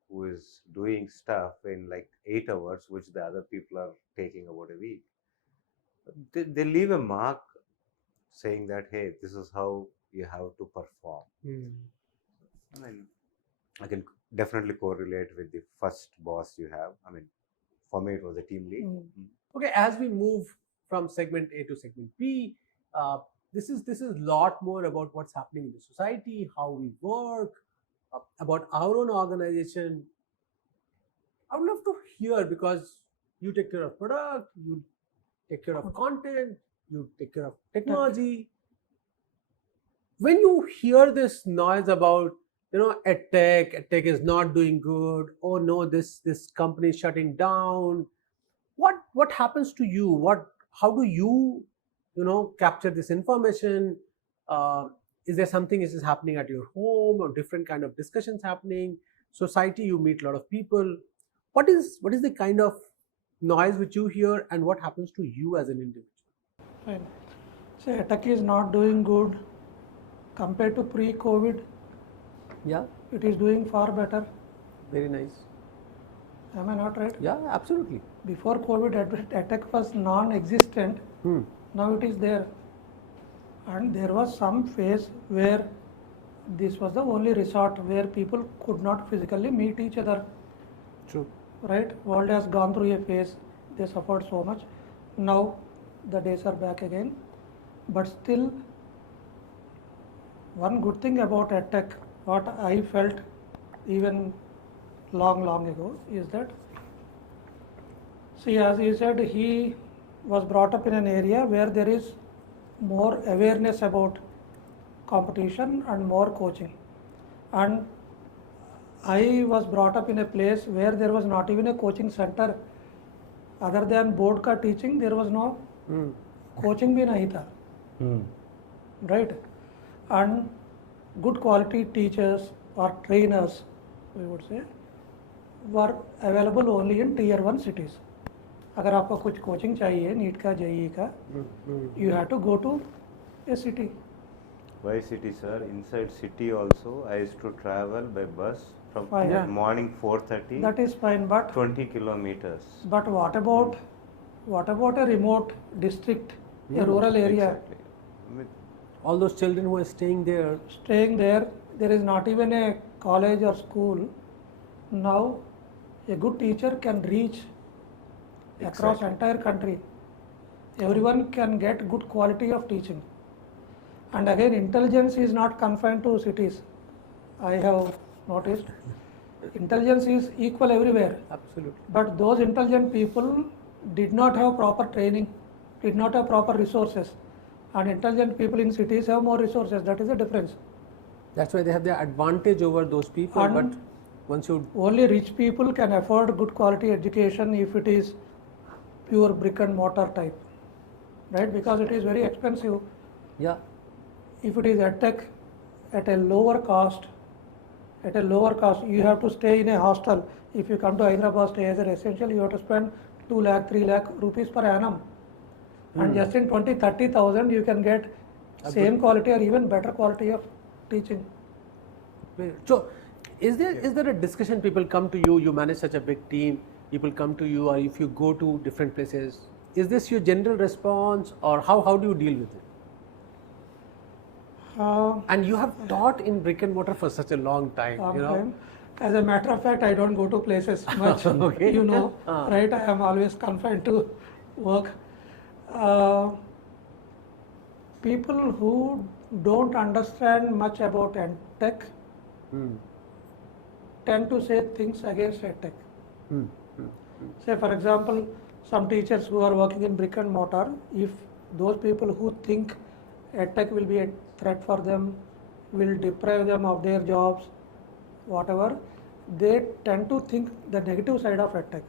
who is doing stuff in like 8 hours, which the other people are taking about a week. They leave a mark saying that, hey, this is how you have to perform. I can definitely correlate with the first boss you have. For me, it was a team lead. Okay, as we move from segment A to segment B, this is a lot more about what's happening in the society, how we work, about our own organization. I would love to hear, because you take care of product, you take care of content, you take care of technology. When you hear this noise about, edtech is not doing good, oh no, this company is shutting down, what happens to you? How do you capture this information? Is there something is happening at your home, or different kind of discussions happening? Society, you meet a lot of people. What is the kind of noise which you hear, and what happens to you as an individual? Fine. Say tech is not doing good compared to pre-COVID. Yeah. It is doing far better. Very nice. Am I not right? Yeah, absolutely. Before COVID, tech was non-existent. Now it is there. And there was some phase where this was the only resort where people could not physically meet each other. True. Right? World has gone through a phase. They suffered so much. Now the days are back again. But still, one good thing about EdTech, what I felt even long ago, is that, see, as you said, he was brought up in an area where there is more awareness about competition and more coaching. And I was brought up in a place where there was not even a coaching center. Other than board ka teaching, there was no coaching bhi nahi tha. Right? And good quality teachers or trainers, we would say, were available only in tier 1 cities. अगर आपको कुछ coaching चाहिए NEET का JEE का, you have to go to a city. Why city, sir? Inside city also, I used to travel by bus from Yeah. morning 4:30, That is fine, but 20 kilometers. what about a remote district, a rural area? Exactly. With All those children who are staying there. Staying there, there is not even a college or school. Now, a good teacher can reach across Exactly. entire country. Everyone can get good quality of teaching. And again, intelligence is not confined to cities. I have noticed intelligence is equal everywhere. Absolutely. But those intelligent people did not have proper training, did not have proper resources. And intelligent people in cities have more resources. That is the difference. That's why they have the advantage over those people. And but once you only rich people can afford good quality education if it is pure brick and mortar type, right? Because it is very expensive. yeah, If it is edtech at a lower cost, you have to stay in a hostel. If you come to Hyderabad, stay as an essential, you have to spend 2 lakh, 3 lakh rupees per annum. And just in 20,000-30,000, you can get same quality or even better quality of teaching. so is there a discussion? People come to you. You manage such a big team. People come to you, or if you go to different places, is this your general response, or how do you deal with it? And you have taught in brick and mortar for such a long time, you know. Time. As a matter of fact, I don't go to places much. Okay. You know, right? I am always confined to work. People who don't understand much about tech tend to say things against tech. Say, for example, some teachers who are working in brick and mortar, if those people who think EdTech will be a threat for them, will deprive them of their jobs, whatever, they tend to think the negative side of EdTech.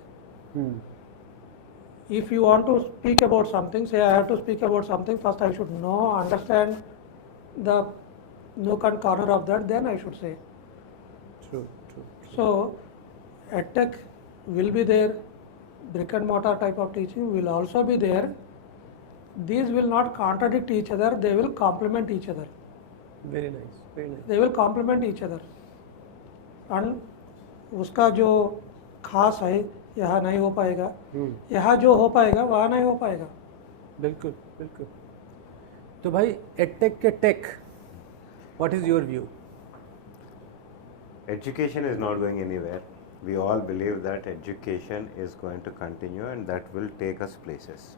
If you want to speak about something, say I have to speak about something, first I should know, understand the nook and corner of that, then I should say. True. So, EdTech will be there, brick and mortar type of teaching will also be there. These will not contradict each other, they will complement each other. Very nice, very nice. They will complement each other. And उसका जो खास है यहाँ नहीं हो पाएगा, यहाँ जो हो पाएगा वहाँ नहीं हो पाएगा. बिल्कुल. तो भाई EdTech के tech, what is your view? Education is not going anywhere. We all believe that education is going to continue and that will take us places.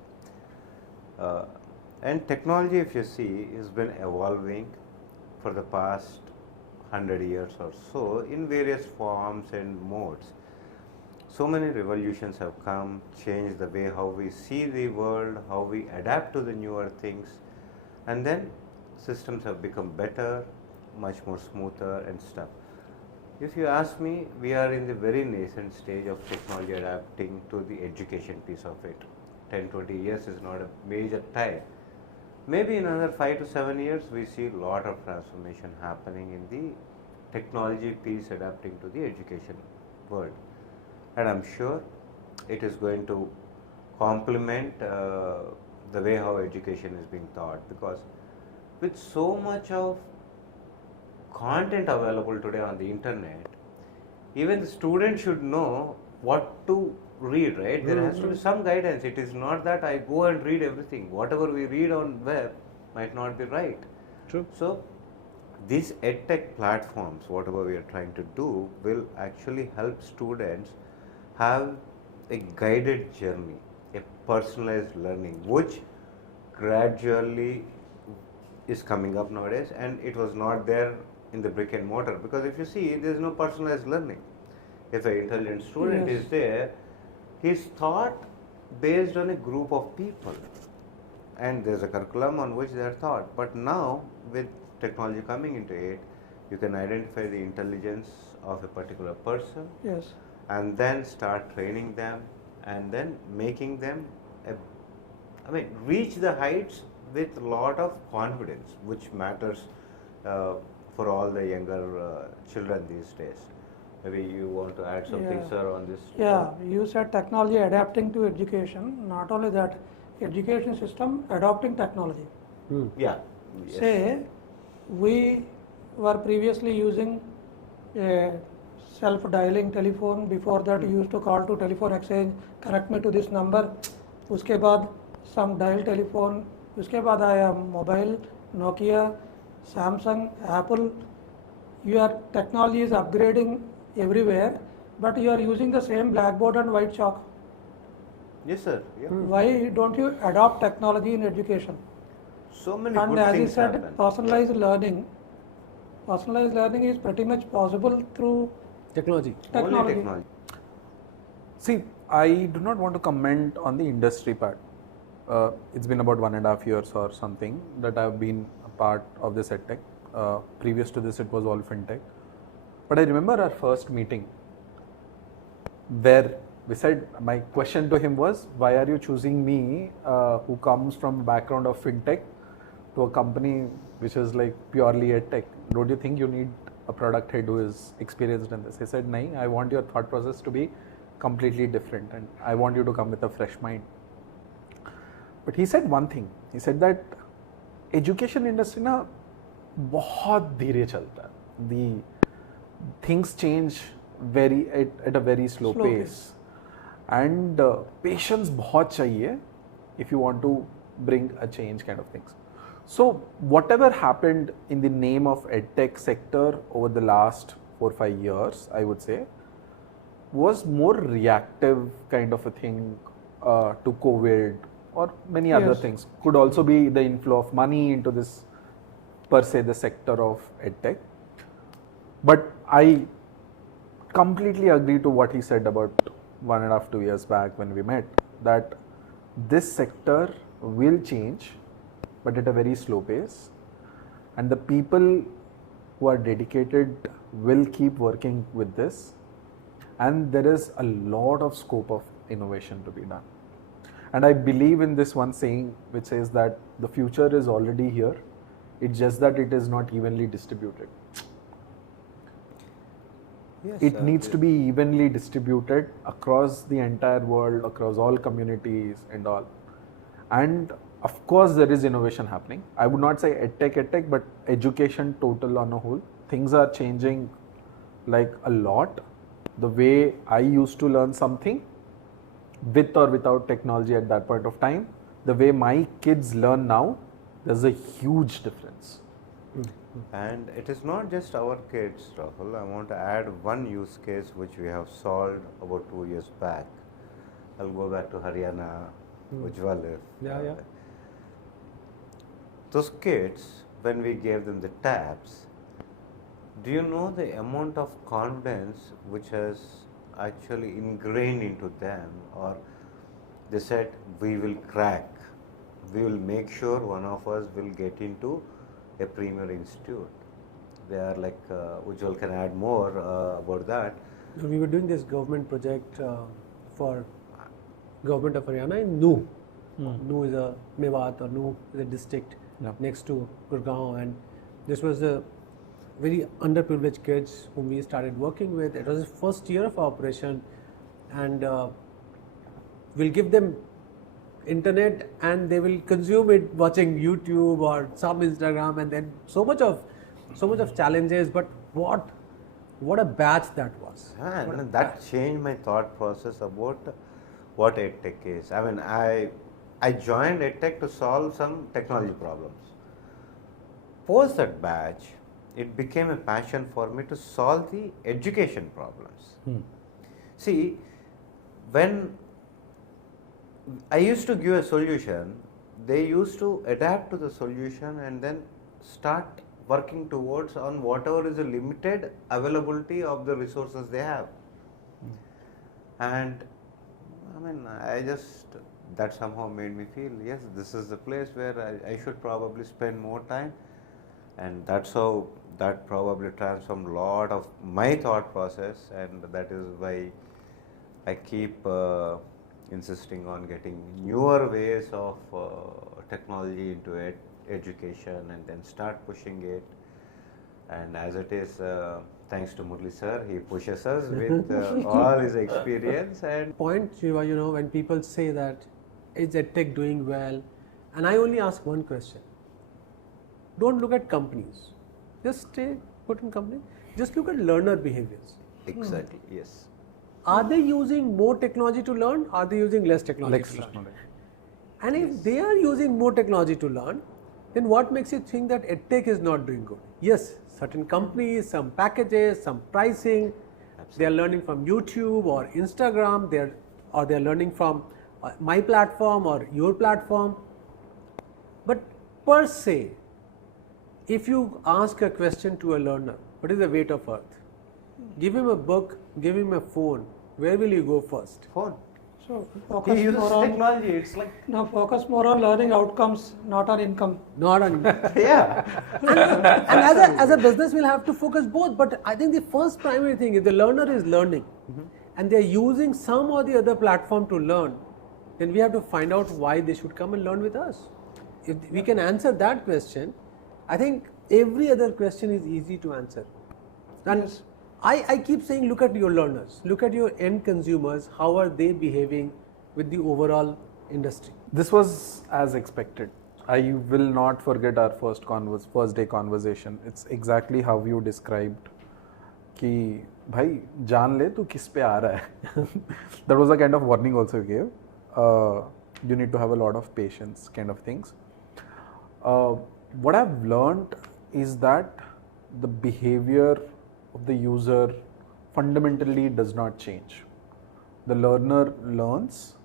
And technology, if you see, has been evolving for the past 100 years or so in various forms and modes. So many revolutions have come, changed the way how we see the world, how we adapt to the newer things, and then systems have become better, much more smoother and stuff. If you ask me, we are in the very nascent stage of technology adapting to the education piece of it. 10-20 years is not a major time. Maybe in another 5 to 7 years, we see a lot of transformation happening in the technology piece adapting to the education world. And I'm sure it is going to complement the way how education is being taught, because with so much of content available today on the internet, even the student should know what to read, right? There has to be some guidance. It is not that I go and read everything. Whatever we read on web might not be right. True. So these edtech platforms, whatever we are trying to do, will actually help students have a guided journey, a personalized learning, which gradually is coming up nowadays, and it was not there in the brick and mortar, because if you see, there is no personalized learning. If an intelligent student is there, he is taught based on a group of people, and there is a curriculum on which they are taught. But now, with technology coming into it, You can identify the intelligence of a particular person Yes. and then start training them and then making them, reach the heights with a lot of confidence, which matters for all the younger children these days. Maybe you want to add something, Yeah. sir, on this? Yeah, you said technology adapting to education. Not only that, education system adopting technology. Yeah. Yes. Say, we were previously using a self-dialing telephone. Before that, you used to call to telephone exchange, correct me to this number. उसके बाद some dial telephone. उसके बाद आया mobile, Nokia, Samsung, Apple. Your technology is upgrading everywhere, but you are using the same blackboard and white chalk. Yes, sir. Yeah. Why don't you adopt technology in education? So many And good as you things said, happen. personalized learning is pretty much possible through Technology. Only technology. technology. See, I do not want to comment on the industry part. It's been about 1.5 years or something that I've been a part of this edtech. Previous to this, it was all fintech. But I remember our first meeting where we said, my question to him was, why are you choosing me, who comes from a background of fintech, to a company which is like purely edtech? Don't you think you need a product head who is experienced in this? He said, nahin, I want your thought process to be completely different and I want you to come with a fresh mind. But he said one thing. He said that education industry na बहुत धीरे चलता है. The things change at a very slow pace. And patience बहुत चाहिए if you want to bring a change kind of things. So whatever happened in the name of edtech sector over the last 4-5 years, I would say, was more reactive kind of a thing to COVID or many other Yes. things. Could also be the inflow of money into this, per se, the sector of edtech. But I completely agree to what he said about 1.5-2 years back when we met, that this sector will change, but at a very slow pace, and the people who are dedicated will keep working with this, and there is a lot of scope of innovation to be done. And I believe in this one saying which says that the future is already here, it's just that it is not evenly distributed. Yes, It needs to be evenly distributed across the entire world, across all communities and all. And of course there is innovation happening. I would not say edtech, but education total on a whole. Things are changing like a lot. The way I used to learn something with or without technology at that point of time, the way my kids learn now, there's a huge difference. And it is not just our kids, Rahul. I want to add one use case which we have solved about 2 years back. I'll go back to Haryana, Ujjwal. Yeah. Those kids, when we gave them the tabs, do you know the amount of confidence which has actually ingrained into them? Or they said, we will crack. We will make sure one of us will get into a premier institute. They are like, Ujjwal can add more about that. So we were doing this government project for government of Haryana in Nuh. Nuh is a Mewat, or Nuh is a district next to Gurgaon, and this was a very underprivileged kids whom we started working with. It was the first year of our operation, and we'll give them internet and they will consume it watching YouTube or some Instagram, and then so much of challenges. But what a batch that was. And that changed my thought process about what EdTech is. I mean, I joined EdTech to solve some technology problems. Post that batch, it became a passion for me to solve the education problems. See, when I used to give a solution, they used to adapt to the solution and then start working towards on whatever is the limited availability of the resources they have. And I mean, that somehow made me feel, yes, this is the place where I should probably spend more time and that's how that probably transformed a lot of my thought process, and that is why I keep insisting on getting newer ways of technology into education, and then start pushing it. And as it is, thanks to Murali sir, he pushes us with all his experience. And Point, Shiva, when people say that is EdTech doing well, and I only ask one question. Don't look at companies. Just stay put in company. Just look at learner behaviors. exactly, yes. Are they using more technology to learn? Are they using less technology Less to learn? technology. And if they are using more technology to learn, then what makes you think that EdTech is not doing good? Yes, certain companies, some packages, some pricing, they are learning from YouTube or Instagram, they are learning from my platform or your platform. But per se, if you ask a question to a learner, what is the weight of earth? Give him a book, give him a phone, where will you go first? Phone. So He focus uses more on technology. It's like focus more on learning outcomes, not on income. Not on. yeah. And as a business, we'll have to focus both. But I think the first primary thing is the learner is learning, and they're using some or the other platform to learn. Then we have to find out why they should come and learn with us. If we can answer that question, I think every other question is easy to answer. And Yes. I keep saying, look at your learners, look at your end consumers. How are they behaving with the overall industry? This was as expected. I will not forget our first day conversation. It's exactly how you described. कि भाई जान ले तू किस पे आ रहा है. That was a kind of warning also you gave. You need to have a lot of patience, kind of things. What I've learned is that the behavior of the user fundamentally does not change. The learner learns.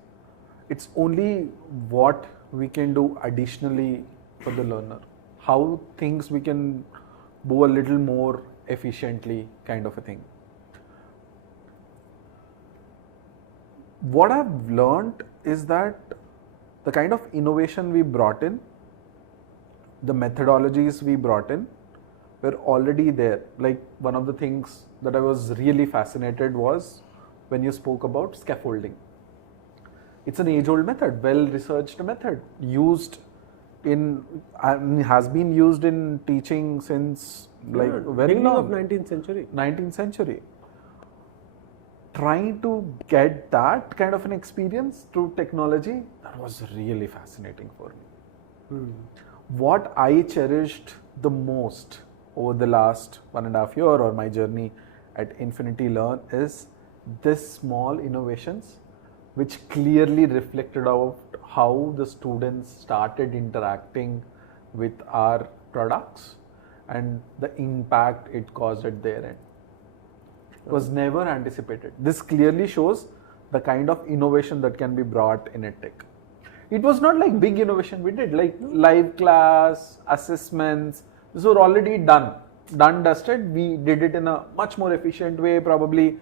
It's only what we can do additionally for the learner. How things we can do a little more efficiently, kind of a thing. What I've learned is that the kind of innovation we brought in, the methodologies we brought in, were already there. Like one of the things that I was really fascinated was when you spoke about scaffolding. It's an age-old method, well-researched method, used in has been used in teaching since like very beginning long. of 19th century. 19th century. Trying to get that kind of an experience through technology, that was really fascinating for me. What I cherished the most over the last 1.5 years or my journey at Infinity Learn is this small innovations which clearly reflected out how the students started interacting with our products and the impact it caused at their end. It was never anticipated. This clearly shows the kind of innovation that can be brought in EdTech. It was not like big innovation we did, like live class, assessments. These were already done, dusted. We did it in a much more efficient way, probably.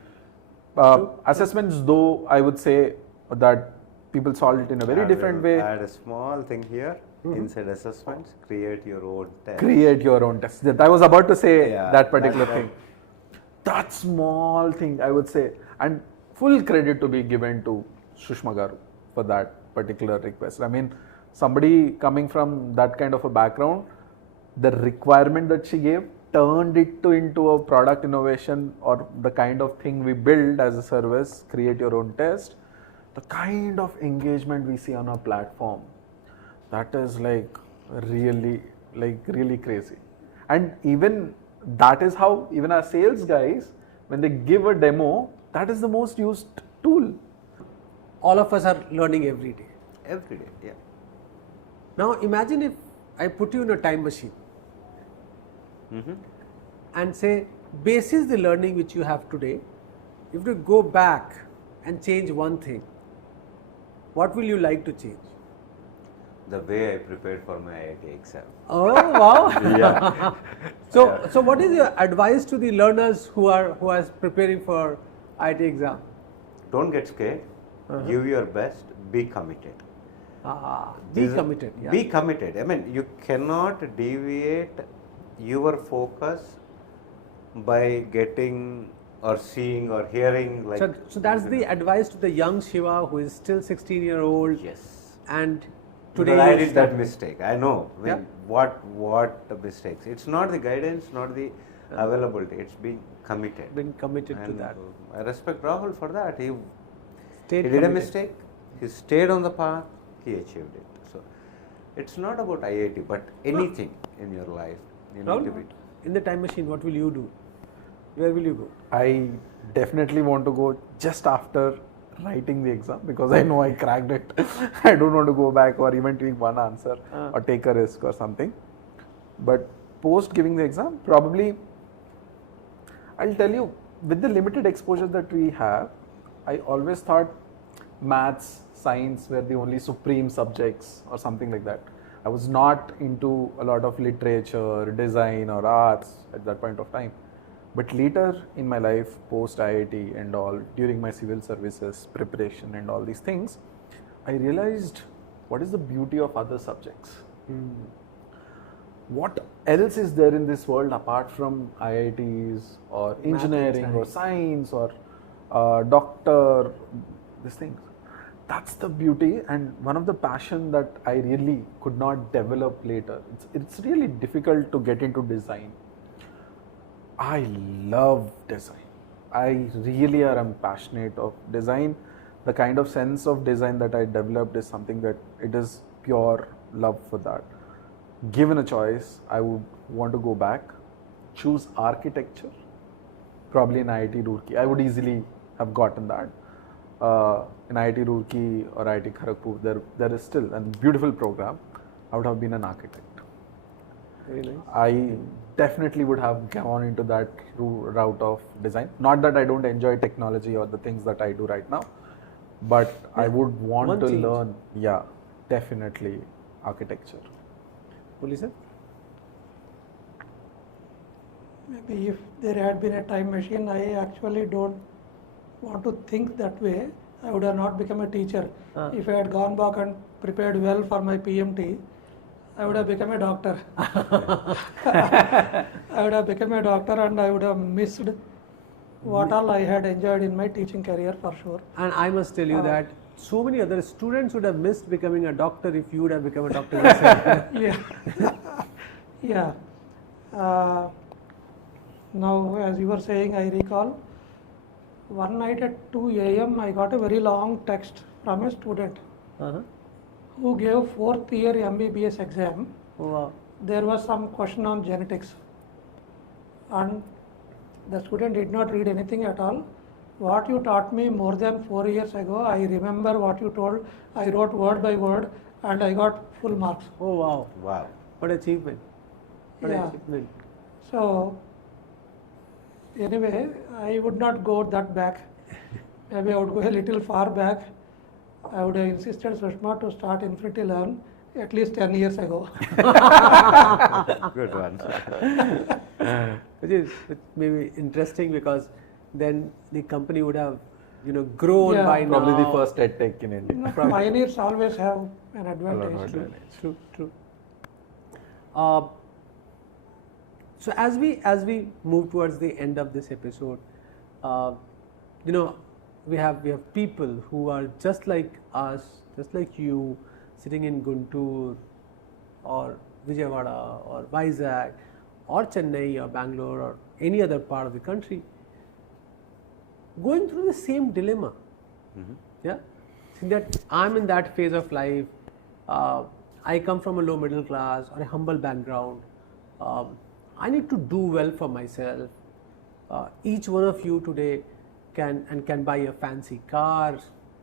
Assessments, though, I would say that people solved it in a very different way. Add a small thing here. Inside assessments, create your own test. Create your own test. I was about to say that particular that- thing. That small thing, I would say, and full credit to be given to Sushma Garu for that particular request. I mean, somebody coming from that kind of a background, the requirement that she gave turned it into a product innovation or the kind of thing we build as a service, create your own test. The kind of engagement we see on our platform, that is really crazy. And even that is how even our sales guys, when they give a demo, that is the most used tool. All of us are learning every day. Every day, yeah. Now imagine if I put you in a time machine and say, basis the learning which you have today, if you go back and change one thing, what will you like to change? The way I prepared for my IIT exam. Oh wow! Yeah. So what is your advice to the learners who are preparing for IIT exam? Don't get scared. Give your best. Be committed. Be committed. Yeah. Be committed. I mean, you cannot deviate your focus by getting or seeing or hearing like. So that's the advice to the young Shiva who is still 16-year-old. Yes. And Today today I you did that start- mistake. I know. I mean, Yeah. what the mistakes. It's not the guidance, not the availability. It's being committed. been committed to And that. I respect Rahul for that. He Stayed did a committed. mistake. He stayed on the path. He achieved it. So it's not about IIT, but anything in your life. You need to Rahul, be. in the time machine, what will you do? Where will you go? I definitely want to go just after writing the exam because I know I cracked it. I don't want to go back or even tweak one answer or take a risk or something. But post giving the exam, probably I'll tell you, with the limited exposure that we have, I always thought maths, science were the only supreme subjects or something like that. I was not into a lot of literature, design or arts at that point of time. But later in my life, post IIT and all, during my civil services preparation and all these things, I realized what is the beauty of other subjects. What else is there in this world apart from IITs or engineering or science or doctor, these things. That's the beauty and one of the passion that I really could not develop later. It's really difficult to get into design. I love design. I really am passionate of design. The kind of sense of design that I developed is something that it is pure love for that. Given a choice, I would want to go back, choose architecture, probably in IIT Roorkee. I would easily have gotten that. In IIT Roorkee or IIT Kharagpur, there is still a beautiful program. I would have been an architect. Very nice. I definitely would have gone into that route of design. Not that I don't enjoy technology or the things that I do right now, but I would want one to change. learn, definitely architecture. Police sir? Maybe if there had been a time machine, I actually don't want to think that way. I would have not become a teacher. If I had gone back and prepared well for my PMT, I would have become a doctor. I would have become a doctor and I would have missed what all I had enjoyed in my teaching career for sure. And I must tell you that so many other students would have missed becoming a doctor if you would have become a doctor yourself. Yeah. Now, as you were saying, I recall one night at 2 a.m. I got a very long text from a student who gave 4th year MBBS exam. Oh, wow. There was some question on genetics and the student did not read anything at all. What you taught me more than 4 years ago, I remember what you told. I wrote word by word and I got full marks. Oh, wow. Wow. What achievement. What Yeah. achievement. So, anyway, I would not go that back. Maybe I would go a little far back. I would have insisted Sushma to start Infinity Learn at least 10 years ago. Good one. Which is maybe interesting because then the company would have, grown Yeah. by Probably now. the first TED Tech in India. Pioneers always have an advantage. True. So as we move towards the end of this episode, we have people who are just like us, just like you, sitting in Guntur or Vijayawada or Vizag or Chennai or Bangalore or any other part of the country, going through the same dilemma. Yeah, think that I'm in that phase of life. I come from a low middle class or a humble background. I need to do well for myself. Each one of you today can buy a fancy car.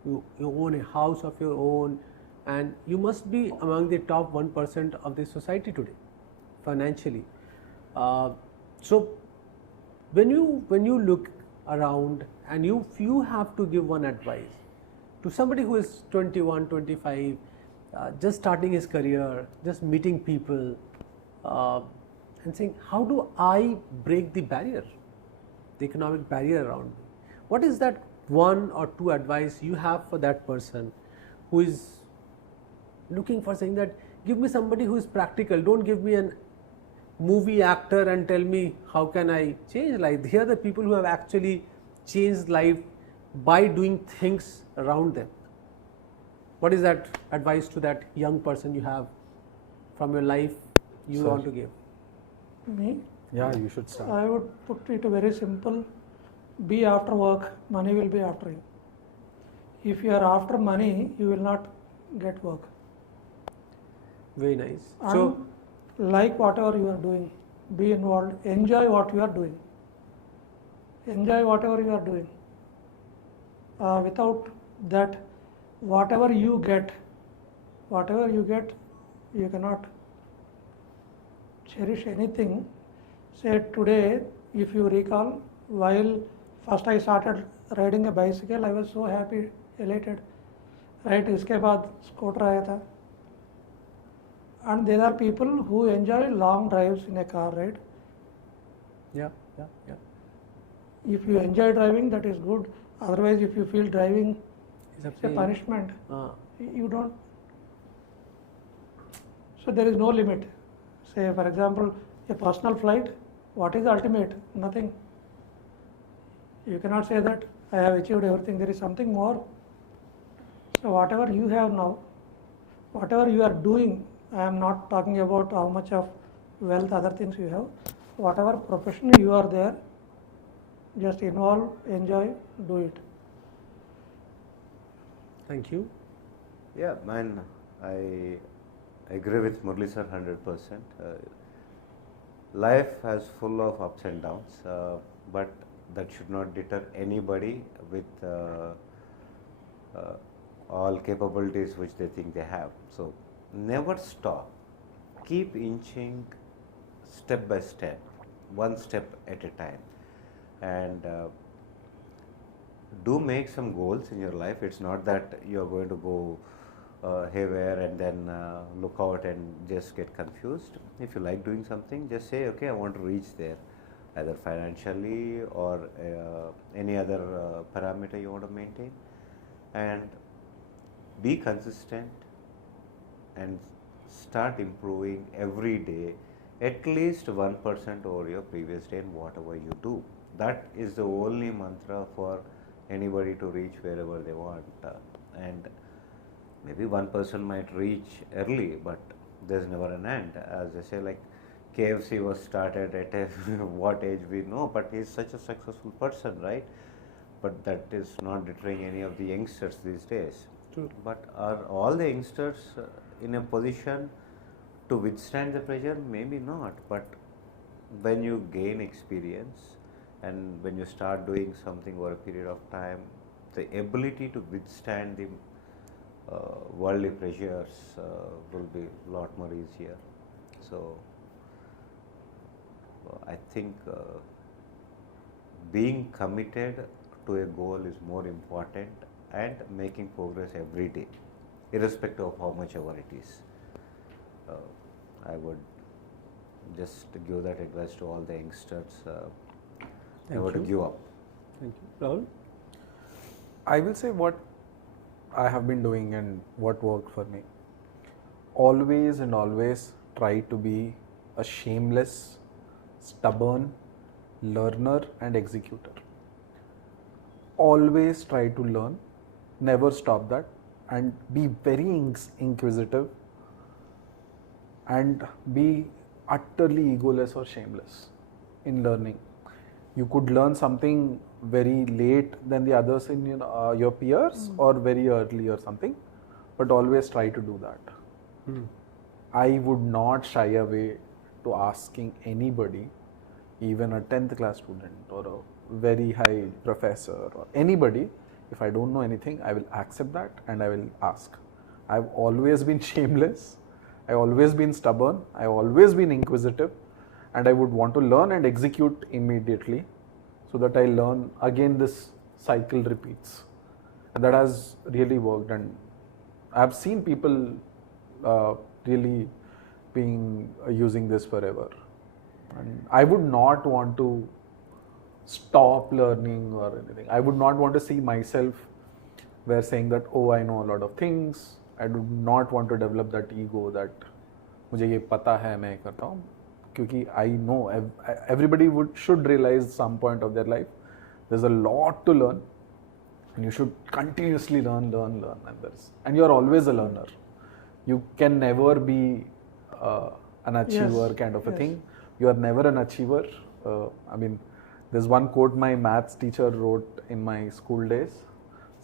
You own a house of your own, and you must be among the top 1% of the society today, financially. So when you look around and you have to give one advice to somebody who is 21, 25, just starting his career, just meeting people, and saying, how do I break the barrier, the economic barrier around me? What is that one or two advice you have for that person who is looking for saying that, give me somebody who is practical, don't give me an movie actor and tell me how can I change life. They are the people who have actually changed life by doing things around them. What is that advice to that young person you have from your life you Sir. want to give? Me, Yeah, you should start. I would put it very simple. Be after work, money will be after you. If you are after money, you will not get work. Very nice. And So, like whatever you are doing, be involved, enjoy what you are doing. Enjoy whatever you are doing. Without that, whatever you get, you cannot cherish anything. Say today, if you recall, while first I started riding a bicycle, I was so happy, elated. Right, इसके बाद scooter आया था. And there are people who enjoy long drives in a car, right? yeah. If you enjoy driving, that is good. Otherwise, if you feel driving It's is a punishment, Uh, you don't. So there is no limit. Say, for example, a personal flight, what is the ultimate? Nothing. You cannot say that I have achieved everything. There is something more. So whatever you have now, whatever you are doing, I am not talking about how much of wealth, other things you have. Whatever profession you are there, just involve, enjoy, do it. thank you. Yeah, man, I agree with Murali sir 100%. Life is full of ups and downs, but that should not deter anybody with all capabilities which they think they have. So never stop. Keep inching step by step, one step at a time. And do make some goals in your life. It's not that you're going to go haywire and then look out and just get confused. If you like doing something, just say, okay, I want to reach there, either financially or any other parameter you want to maintain. And be consistent and start improving every day, at least 1% over your previous day in whatever you do. That is the only mantra for anybody to reach wherever they want. And maybe one person might reach early, but there's never an end. As I say, like KFC was started at a what age we know, but he's such a successful person, right? But that is not deterring any of the youngsters these days. True. But are all the youngsters in a position to withstand the pressure? Maybe not. But when you gain experience and when you start doing something over a period of time, the ability to withstand the worldly pressures will be a lot more easier. So I think being committed to a goal is more important, and making progress every day, irrespective of how much ever it is. I would just give that advice to all the youngsters. Never to you. give up. Thank you. Rahul? I will say what I have been doing and what worked for me. Always and always try to be a shameless, stubborn learner and executor. Always try to learn, never stop that, and be very inquisitive and be utterly egoless or shameless in learning. You could learn something very late than the others in your peers or very early or something, but always try to do that. I would not shy away to asking anybody, even a 10th class student or a very high professor or anybody, if I don't know anything, I will accept that and I will ask. I've always been shameless, I've always been stubborn, I've always been inquisitive, and I would want to learn and execute immediately so that I learn again. This cycle repeats, and that has really worked, and I've seen people really being using this forever. And I would not want to stop learning or anything. I would not want to see myself where saying that, oh, I know a lot of things. I do not want to develop that ego that मुझे ये पता है मैं करता हूँ, क्योंकि I know everybody should realize some point of their life there's a lot to learn and you should continuously learn and you're always a learner. You can never be an achiever kind of a thing. You are never an achiever. I mean, there's one quote my maths teacher wrote in my school days.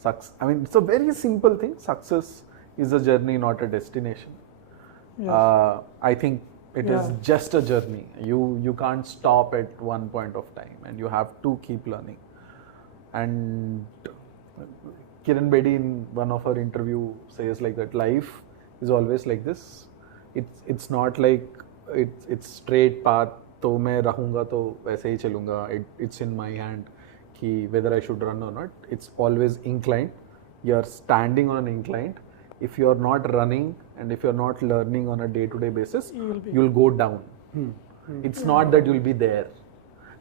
I mean, it's a very simple thing. Success is a journey, not a destination. I think it is just a journey. You can't stop at one point of time, and you have to keep learning. And Kiran Bedi in one of her interview says like that life is always like this. It's not like it's straight path. तो मैं रहूँगा तो वैसे ही चलूँगा. It's in my hand कि whether I should run or not. It's always inclined. You're standing on an incline. If you're not running and if you're not learning on a day-to-day basis, you'll go down. It's not that you'll be there.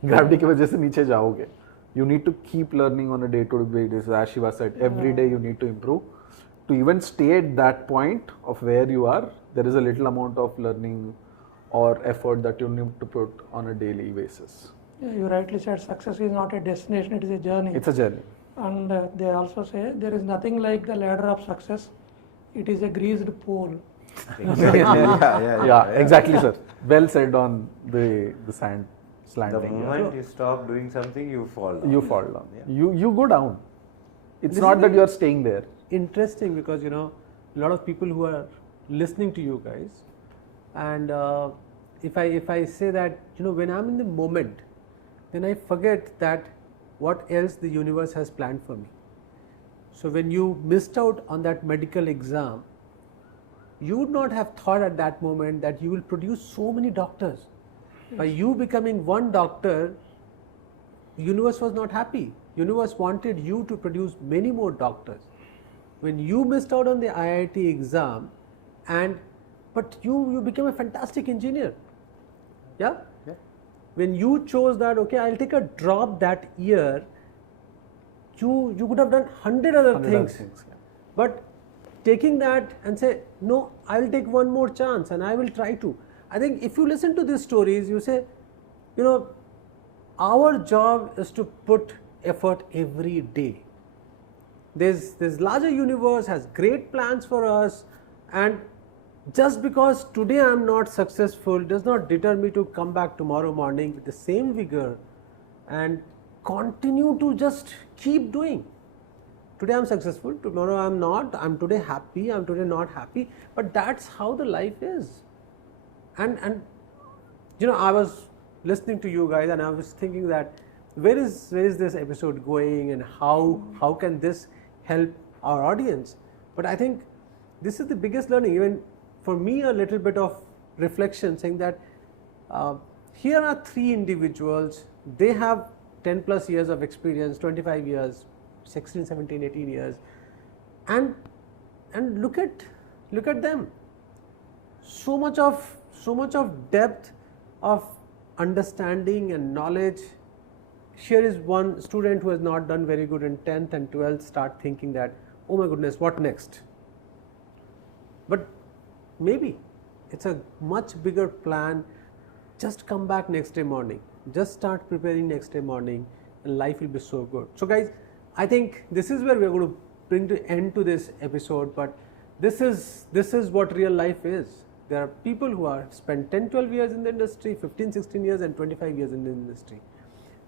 Gravity की वजह से नीचे जाओगे. You need to keep learning on a day-to-day basis. As Shiva said, every day you need to improve. To even stay at that point of where you are, there is a little amount of learning or effort that you need to put on a daily basis. Yeah, you rightly said success is not a destination, it is a journey. It's a journey. And they also say there is nothing like the ladder of success. It is a greased pole. Yeah, exactly, sir. Well said on the sand slanting. The moment you stop doing something, you fall down. You fall down. You go down. It's not that you're staying there. Interesting, because a lot of people who are listening to you guys, and if I say that when I'm in the moment, then I forget that what else the universe has planned for me. So when you missed out on that medical exam, you would not have thought at that moment that you will produce so many doctors. By you becoming one doctor, universe was not happy. Universe wanted you to produce many more doctors. When you missed out on the IIT exam, but you became a fantastic engineer. Yeah? When you chose that, okay, I'll take a drop that year, you could have done 100 other things. But taking that and say, no, I'll take one more chance and I will try to. I think if you listen to these stories, you say, our job is to put effort every day. This larger universe has great plans for us, and just because today I am not successful does not deter me to come back tomorrow morning with the same vigor and continue to just keep doing. Today I am successful, tomorrow I am not, I am today happy, I am today not happy, but that's how the life is. And I was listening to you guys and I was thinking that where is this episode going and how can this help our audience? But I think this is the biggest learning, even for me, a little bit of reflection, saying that here are three individuals. They have 10 plus years of experience, 25 years, 16, 17, 18 years, and look at them. So much of depth of understanding and knowledge. Here is one student who has not done very good in 10th and 12th start thinking that, oh my goodness, what next? But maybe it's a much bigger plan. Just come back next day morning. Just start preparing next day morning and life will be so good. So guys, I think this is where we're going to bring the end to this episode, but this is what real life is. There are people who are spent 10, 12 years in the industry, 15, 16 years and 25 years in the industry.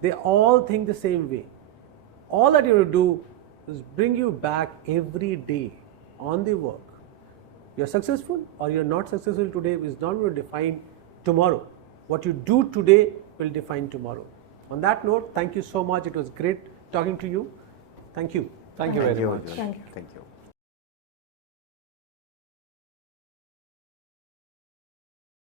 They all think the same way. All that you have to do is bring you back every day on the work. You're successful or you're not successful today is not going to define tomorrow. What you do today will define tomorrow. On that note, thank you so much. It was great talking to you. Thank you. Thank you very much. Thank you. Thank you.